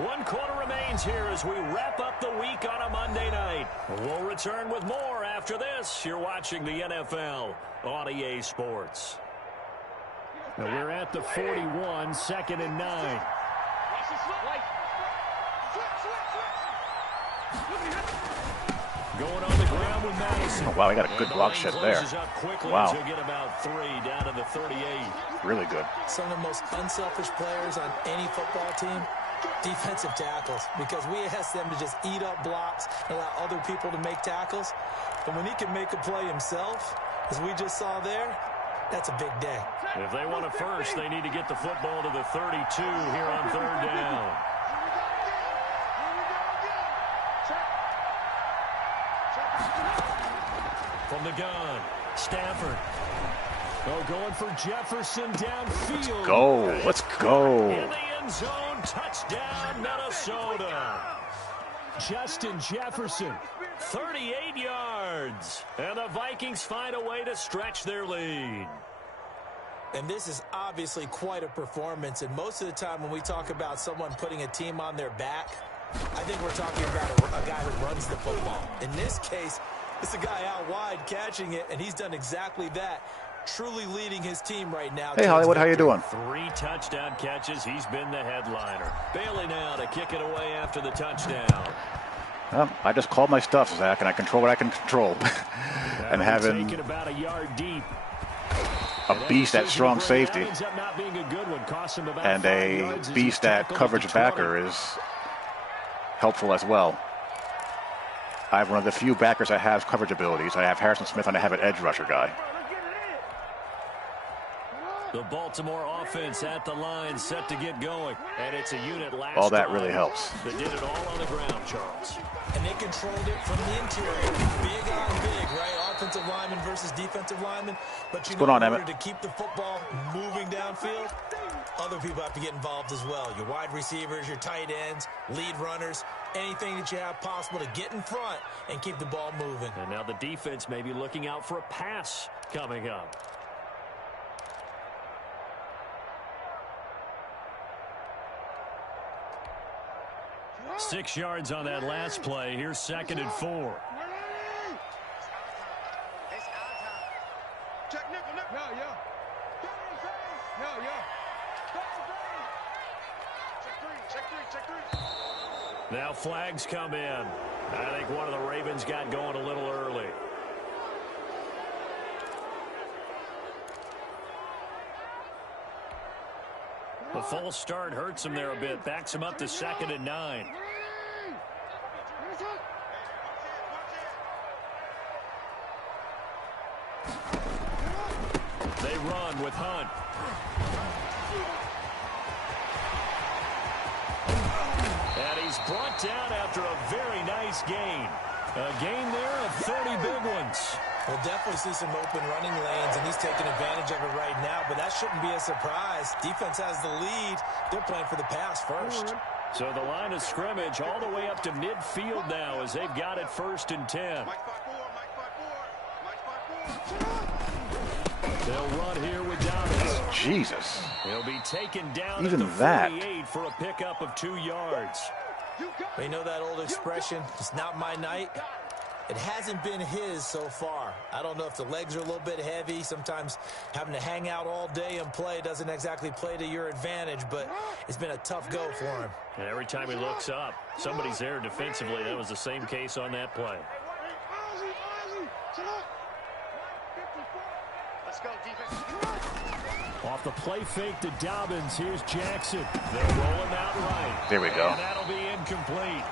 One quarter remains here as we wrap up the week on a Monday night. We'll return with more after this. You're watching the NFL on EA Sports. Now we're at the 41, 2nd and 9. Going on the ground with Madison. Oh, wow, he got a good block shed there. Wow. He'll get about 3 down to the 38. Really good. Some of the most unselfish players on any football team, defensive tackles, because we ask them to just eat up blocks and allow other people to make tackles. But when he can make a play himself, as we just saw there, that's a big day. If they want a first, they need to get the football to the 32 here on 3rd down. From the gun, Stafford. Oh, going for Jefferson downfield. Go. Let's go. In the end zone, touchdown, Minnesota. Justin Jefferson, 38 yards. And the Vikings find a way to stretch their lead. And this is obviously quite a performance. And most of the time when we talk about someone putting a team on their back, I think we're talking about a guy who runs the football. In this case, it's a guy out wide catching it, and he's done exactly that. Truly leading his team right now. Hey, Hollywood, how you doing? 3 touchdown catches. He's been the headliner. Bailey now to kick it away after the touchdown. Well, I just called my stuff, Zach, and I control what I can control. And having taken about a yard deep. a beast at strong safety and a beast at coverage backer is helpful as well. I have one of the few backers that has coverage abilities. I have Harrison Smith and I have an edge rusher guy. The Baltimore offense at the line, set to get going. And it's a unit last All that really helps. They did it all on the ground, Charles. And they controlled it from the interior. Big on big, right? Offensive lineman versus defensive lineman. But you know, in order to keep the football moving downfield, other people have to get involved as well. Your wide receivers, your tight ends, lead runners, anything that you have possible to get in front and keep the ball moving. And now the defense may be looking out for a pass coming up. Six yards on that last play. Here's 2nd and 4. Now flags come in. I think one of the Ravens got going a little early. The false start hurts him there a bit. Backs him up to 2nd and 9. They run with Hunt. And he's brought down after a very nice gain. A gain there of 30 big ones. We'll definitely see some open running lanes, and he's taking advantage of it right now, but that shouldn't be a surprise. Defense has the lead. They're playing for the pass first. So the line of scrimmage all the way up to midfield now as they've got it 1st and 10. They'll run here with Dobbins. Jesus. He'll be taken down Even at the that. 48 for a pickup of 2 yards. You know that old expression, it's not my night. It hasn't been his so far. I don't know if the legs are a little bit heavy. Sometimes having to hang out all day and play doesn't exactly play to your advantage, but it's been a tough go for him. And every time he looks up, somebody's there defensively. That was the same case on that play. Let's go, defense. Off the play fake to Dobbins, here's Jackson. They'll roll him out right. There we go. And that'll be incomplete.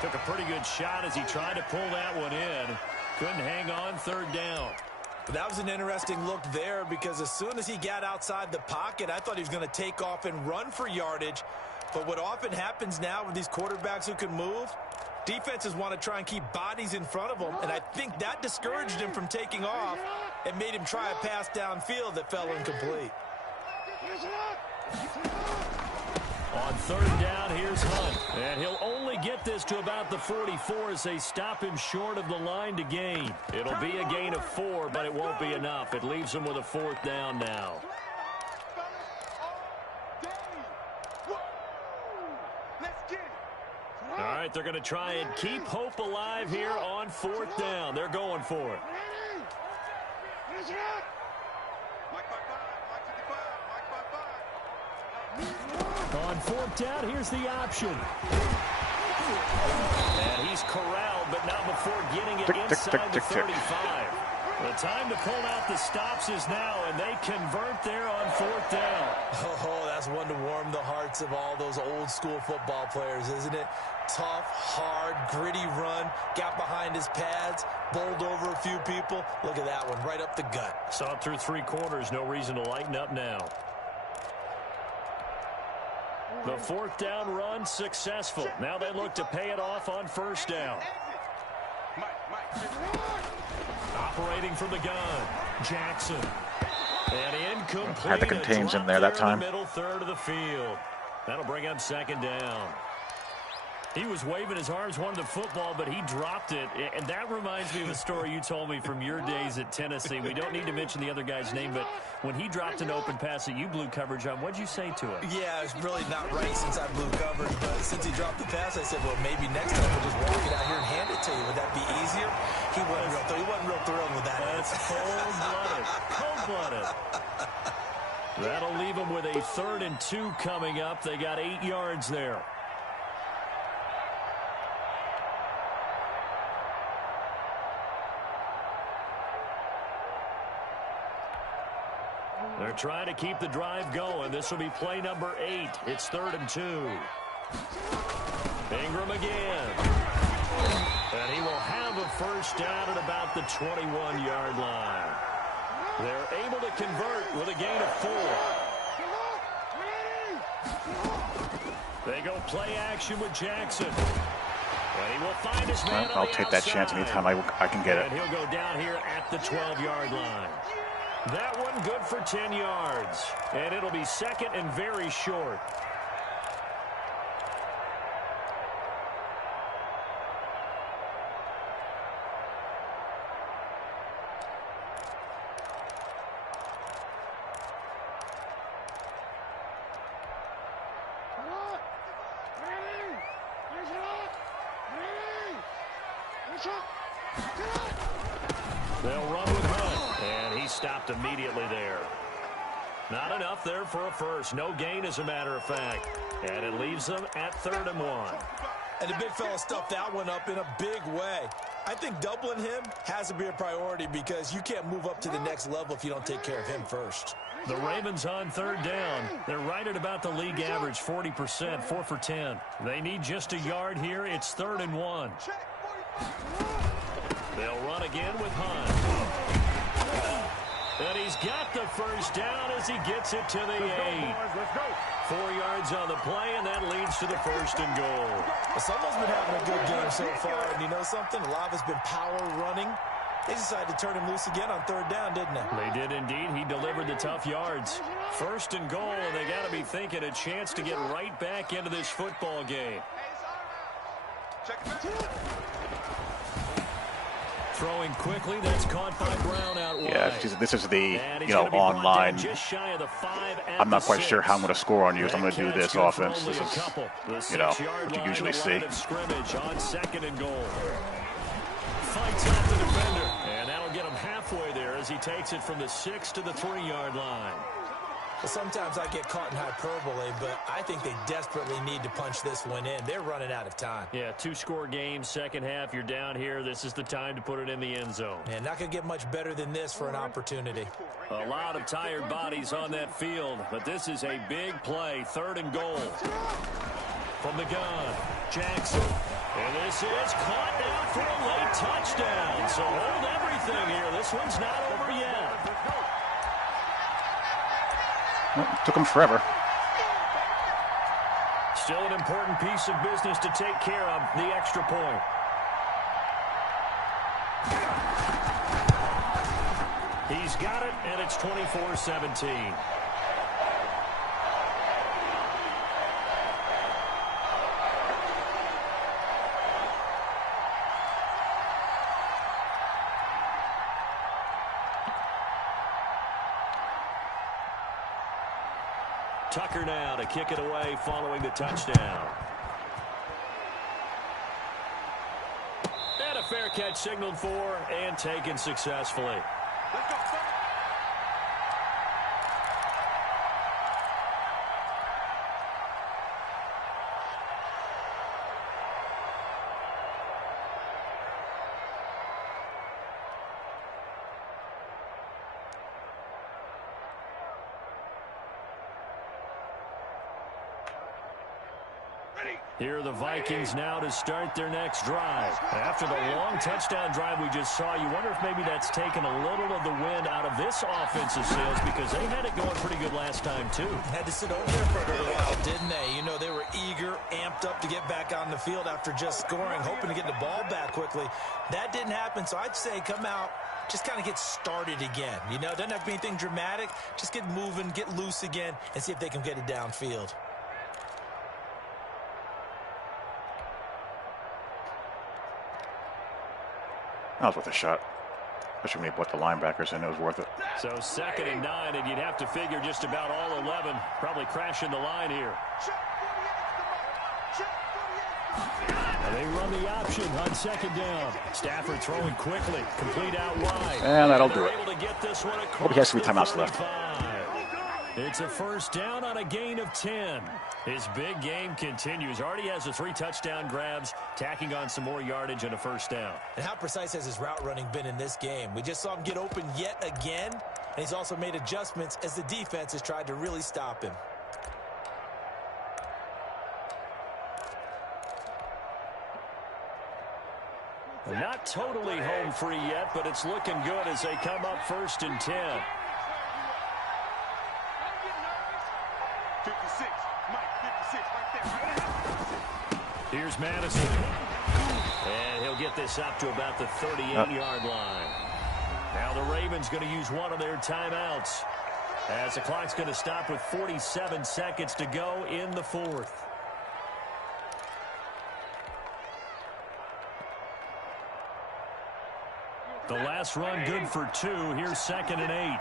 Took a pretty good shot as he tried to pull that one in. Couldn't hang on 3rd down. That was an interesting look there because as soon as he got outside the pocket, I thought he was going to take off and run for yardage. But what often happens now with these quarterbacks who can move, defenses want to try and keep bodies in front of them, and I think that discouraged him from taking off and made him try a pass downfield that fell incomplete. On 3rd down, here's Hunt. And he'll only get this to about the 44 as they stop him short of the line to gain. It'll be a gain of 4, but it won't be enough. It leaves him with a 4th down now. All right, they're going to try and keep hope alive here on 4th down. They're going for it. On 4th down, here's the option. And he's corralled, but not before getting it inside the 35. The time to pull out the stops is now, and they convert there on 4th down. Oh, that's one to warm the hearts of all those old school football players, isn't it? Tough, hard, gritty run, got behind his pads, bowled over a few people. Look at that one, right up the gut. Saw it through 3 quarters, no reason to lighten up now. The 4th down run successful. Now they look to pay it off on 1st down. Operating from the gun, Jackson. And incomplete. Had the contains in there that time. Middle 3rd of the field. That'll bring up 2nd down. He was waving his arms, wanted the football, but he dropped it. And that reminds me of a story you told me from your days at Tennessee. We don't need to mention the other guy's name, but when he dropped an open pass that you blew coverage on, what'd you say to him? Yeah, it's really not right since I blew coverage, but since he dropped the pass, I said, well, maybe next time we'll just walk it out here and hand it to you. Would that be easier? He wasn't real thrilled with that. That's cold-blooded. Cold-blooded. That'll leave him with a 3rd and 2 coming up. They got 8 yards there. They're trying to keep the drive going. This will be play number 8. It's 3rd and 2. Ingram again. And he will have a 1st down at about the 21-yard line. They're able to convert with a gain of 4. They go play action with Jackson. And he will find his man I'll take that chance anytime I can get it. And he'll go down here at the 12-yard line. That one good for 10 yards. And it'll be 2nd and very short. They'll run with Hunt, and he stopped immediately there. Not enough there for a first. No gain, as a matter of fact. And it leaves them at 3rd and 1. And the big fella stuffed that one up in a big way. I think doubling him has to be a priority because you can't move up to the next level if you don't take care of him first. The Ravens on 3rd down. They're right at about the league average, 40%, 4 for 10. They need just a yard here. It's 3rd and 1. They'll run again with Hunt. And He's got the first down as he gets it to the 8. 4 yards on the play, and that leads to the 1st and goal. Someone's been having a good game so far, and you know something? A lot has been power running. They decided to turn him loose again on 3rd down, didn't they? They did indeed. He delivered the tough yards. 1st and goal, and they got to be thinking a chance to get right back into this football game. Throwing quickly, that's caught by Brown out wide. Yeah, this is the, online. I'm not quite sure how I'm going to score on you, so I'm going to do this offense. This is, what you usually see. Scrimmage on 2nd and goal. Fights off the defender, and that'll get him halfway there as he takes it from the 6 to the 3-yard line. Well, sometimes I get caught in hyperbole, but I think they desperately need to punch this one in. They're running out of time. Yeah, 2-score game, second half, you're down here. This is the time to put it in the end zone. And not going to get much better than this for an opportunity. A lot of tired bodies on that field, but this is a big play. 3rd and goal. From the gun, Jackson. And this is caught now for a late touchdown. So hold everything here. This one's not over yet. Well, it took him forever. Still an important piece of business to take care of, the extra point. He's got it, and it's 24-17. Tucker now to kick it away following the touchdown. And a fair catch signaled for and taken successfully. Here are the Vikings now to start their next drive. After the long touchdown drive we just saw, you wonder if maybe that's taken a little of the wind out of this offensive sails because they had it going pretty good last time, too. Had to sit over there for a little while, didn't they? You know, they were eager, amped up to get back on the field after just scoring, hoping to get the ball back quickly. That didn't happen, so I'd say come out, just kind of get started again. You know, it doesn't have to be anything dramatic. Just get moving, get loose again, and see if they can get it downfield. That was worth a shot. Especially when he put the linebackers in, it was worth it. So 2nd and 9, and you'd have to figure just about all 11 probably crashing the line here. And they run the option on 2nd down. Stafford throwing quickly, complete out wide. And that'll do it. Hope he has 3 timeouts left. It's a 1st down on a gain of 10. His big game continues. Already has the 3 touchdown grabs, tacking on some more yardage and a 1st down. And how precise has his route running been in this game? We just saw him get open yet again, and he's also made adjustments as the defense has tried to really stop him. Not totally home free yet, but it's looking good as they come up 1st and 10. 56, Mike, 56, right there. Here's Madison. And he'll get this up to about the 38-yard line. Now the Ravens going to use one of their timeouts, as the clock's going to stop with 47 seconds to go in the 4th. The last run good for 2. Here's 2nd and 8.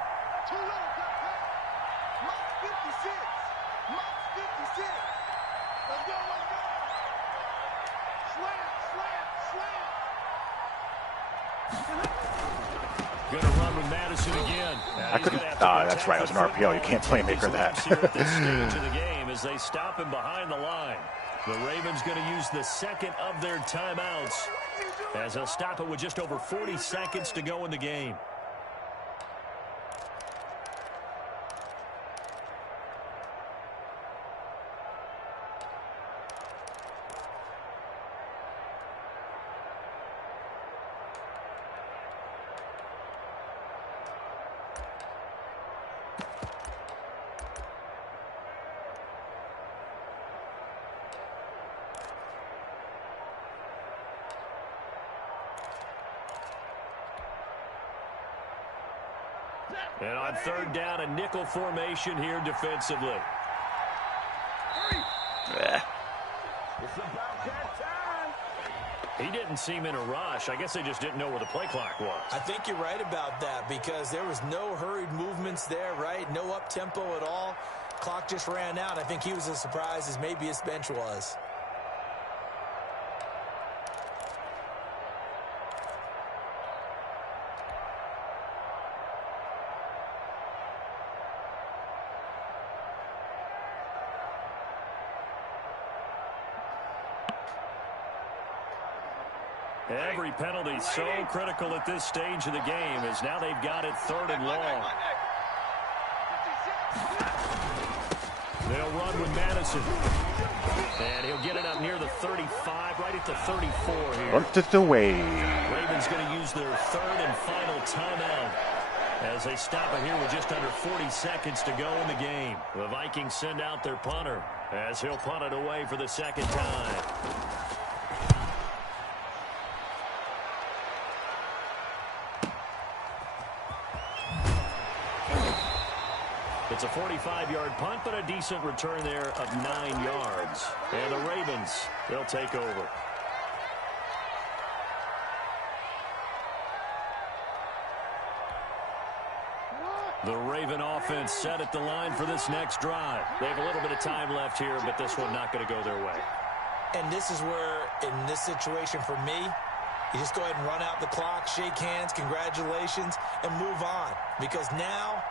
Going to run with Madison again. I couldn't. That's right. It was an RPO. You can't playmaker that. At this stage of the game as they stop him behind the line. The Ravens going to use the 2nd of their timeouts, as they'll stop it with just over 40 seconds to go in the game. And on third down, a nickel formation here defensively. Yeah. He didn't seem in a rush. I guess they just didn't know where the play clock was. I think you're right about that because there was no hurried movements there, right? No up-tempo at all. Clock just ran out. I think he was as surprised as maybe his bench was. Every penalty so critical at this stage of the game as now they've got it third and long. They'll run with Madison. And he'll get it up near the 35, right at the 34 here. Runs it away. Ravens going to use their third and final timeout as they stop it here with just under 40 seconds to go in the game. The Vikings send out their punter as he'll punt it away for the second time. It's a 45-yard punt, but a decent return there of 9 yards. And the Ravens, they'll take over. The Raven offense set at the line for this next drive. They have a little bit of time left here, but this one not going to go their way. And this is where, in this situation for me, you just go ahead and run out the clock, shake hands, congratulations, and move on. Because now,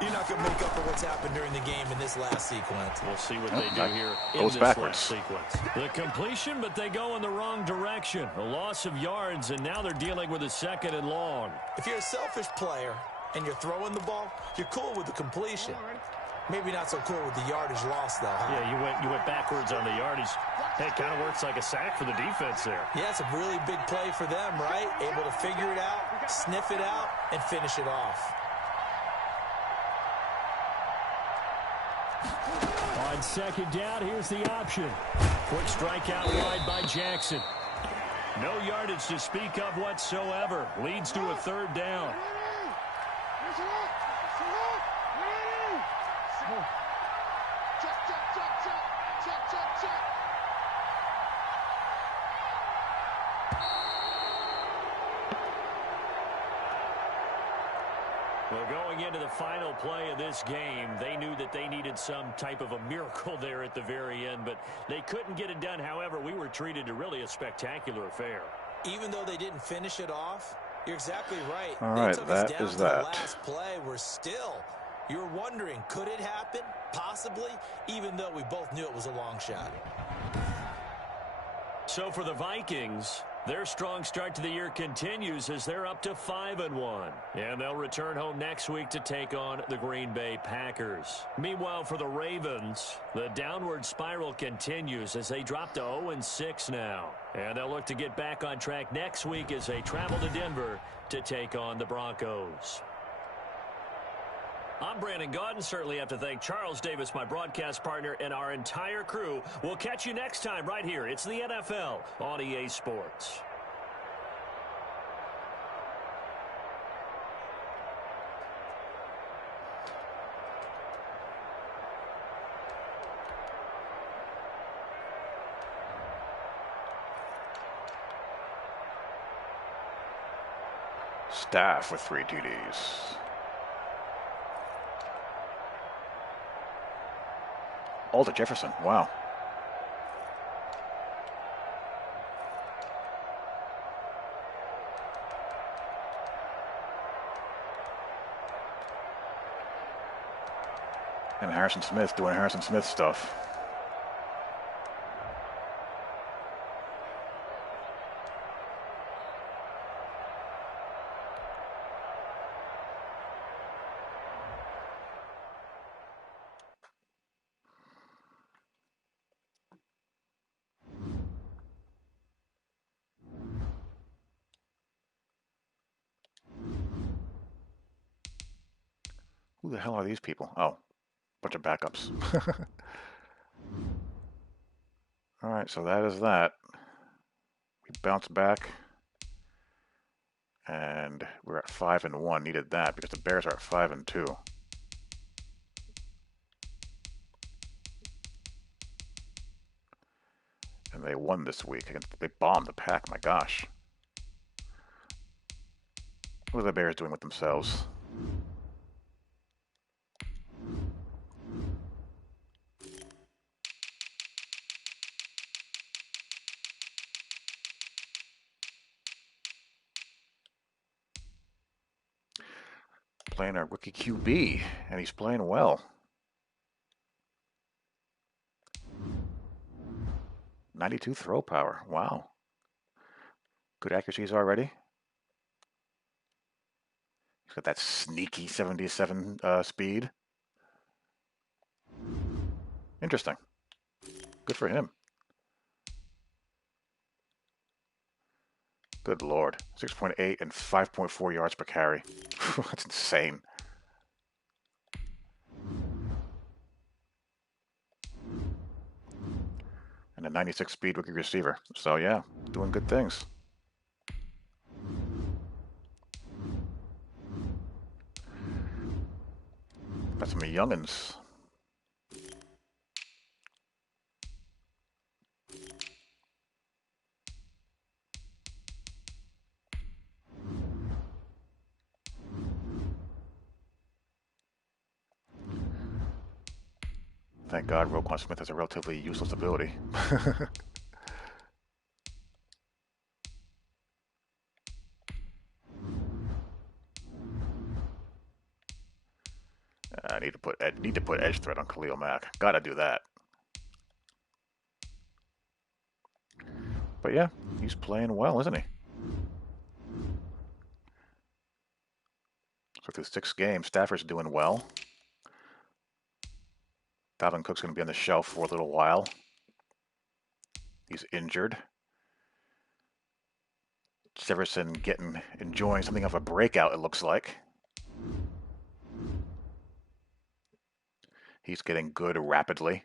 you're not going to make up for what's happened during the game in this last sequence. We'll see what they do here in this last sequence. The completion, but they go in the wrong direction. A loss of yards, and now they're dealing with a second and long. If you're a selfish player and you're throwing the ball, you're cool with the completion. Maybe not so cool with the yardage loss, though, huh? Yeah, you went backwards on the yardage. Hey, it kind of works like a sack for the defense there. Yeah, it's a really big play for them, right? Able to figure it out, sniff it out, and finish it off. On second down, here's the option. Quick strike out wide by Jackson. No yardage to speak of whatsoever. Leads to a third down. Well, going into the final play of this game, they knew that they needed some type of a miracle there at the very end, but they couldn't get it done. However, we were treated to really a spectacular affair. Even though they didn't finish it off, you're exactly right. All right, they took us that down is to that. The last play. We're still, you're wondering, could it happen? Possibly, even though we both knew it was a long shot. So for the Vikings, their strong start to the year continues as they're up to 5-1. And they'll return home next week to take on the Green Bay Packers. Meanwhile, for the Ravens, the downward spiral continues as they drop to 0-6 now. And they'll look to get back on track next week as they travel to Denver to take on the Broncos. I'm Brandon Gaudin. Certainly have to thank Charles Davis, my broadcast partner, and our entire crew. We'll catch you next time right here. It's the NFL on EA Sports. Staff with 3 TDs. Alder Jefferson, wow. And Harrison Smith doing Harrison Smith stuff. Who the hell are these people? Oh, bunch of backups. All right, so that is that. We bounce back And we're at 5-1. Needed that because the Bears are at 5-2. And they won this week. They bombed the Pack. My gosh. What are the Bears doing with themselves? Playing our rookie QB, and he's playing well. 92 throw power. Wow. Good accuracies already. He's got that sneaky 77 speed. Interesting. Good for him. Good Lord. 6.8 and 5.4 yards per carry. That's insane. And a 96 speed rookie receiver. So yeah, doing good things. Got some youngins. Thank God Roquan Smith has a relatively useless ability. I need to put edge threat on Khalil Mack. Gotta do that. But yeah, he's playing well, isn't he? So through 6 games, Stafford's doing well. Dalvin Cook's going to be on the shelf for a little while. He's injured. Severson enjoying something of a breakout, it looks like. He's getting good rapidly.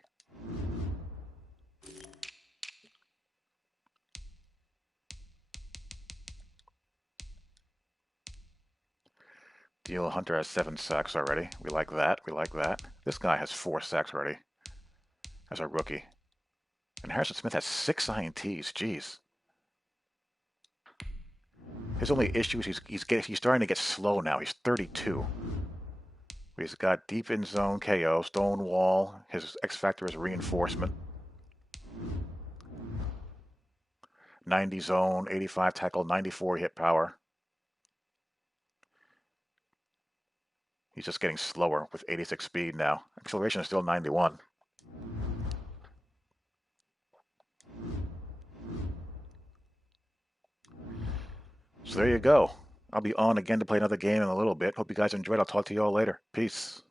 Danielle Hunter has 7 sacks already. We like that. We like that. This guy has 4 sacks already as a rookie. And Harrison Smith has 6 INTs. Jeez. His only issue is he's starting to get slow now. He's 32. He's got deep in zone KO, Stonewall. His X factor is reinforcement. 90 zone, 85 tackle, 94 hit power. He's just getting slower with 86 speed now. Acceleration is still 91. So there you go. I'll be on again to play another game in a little bit. Hope you guys enjoyed. I'll talk to you all later. Peace.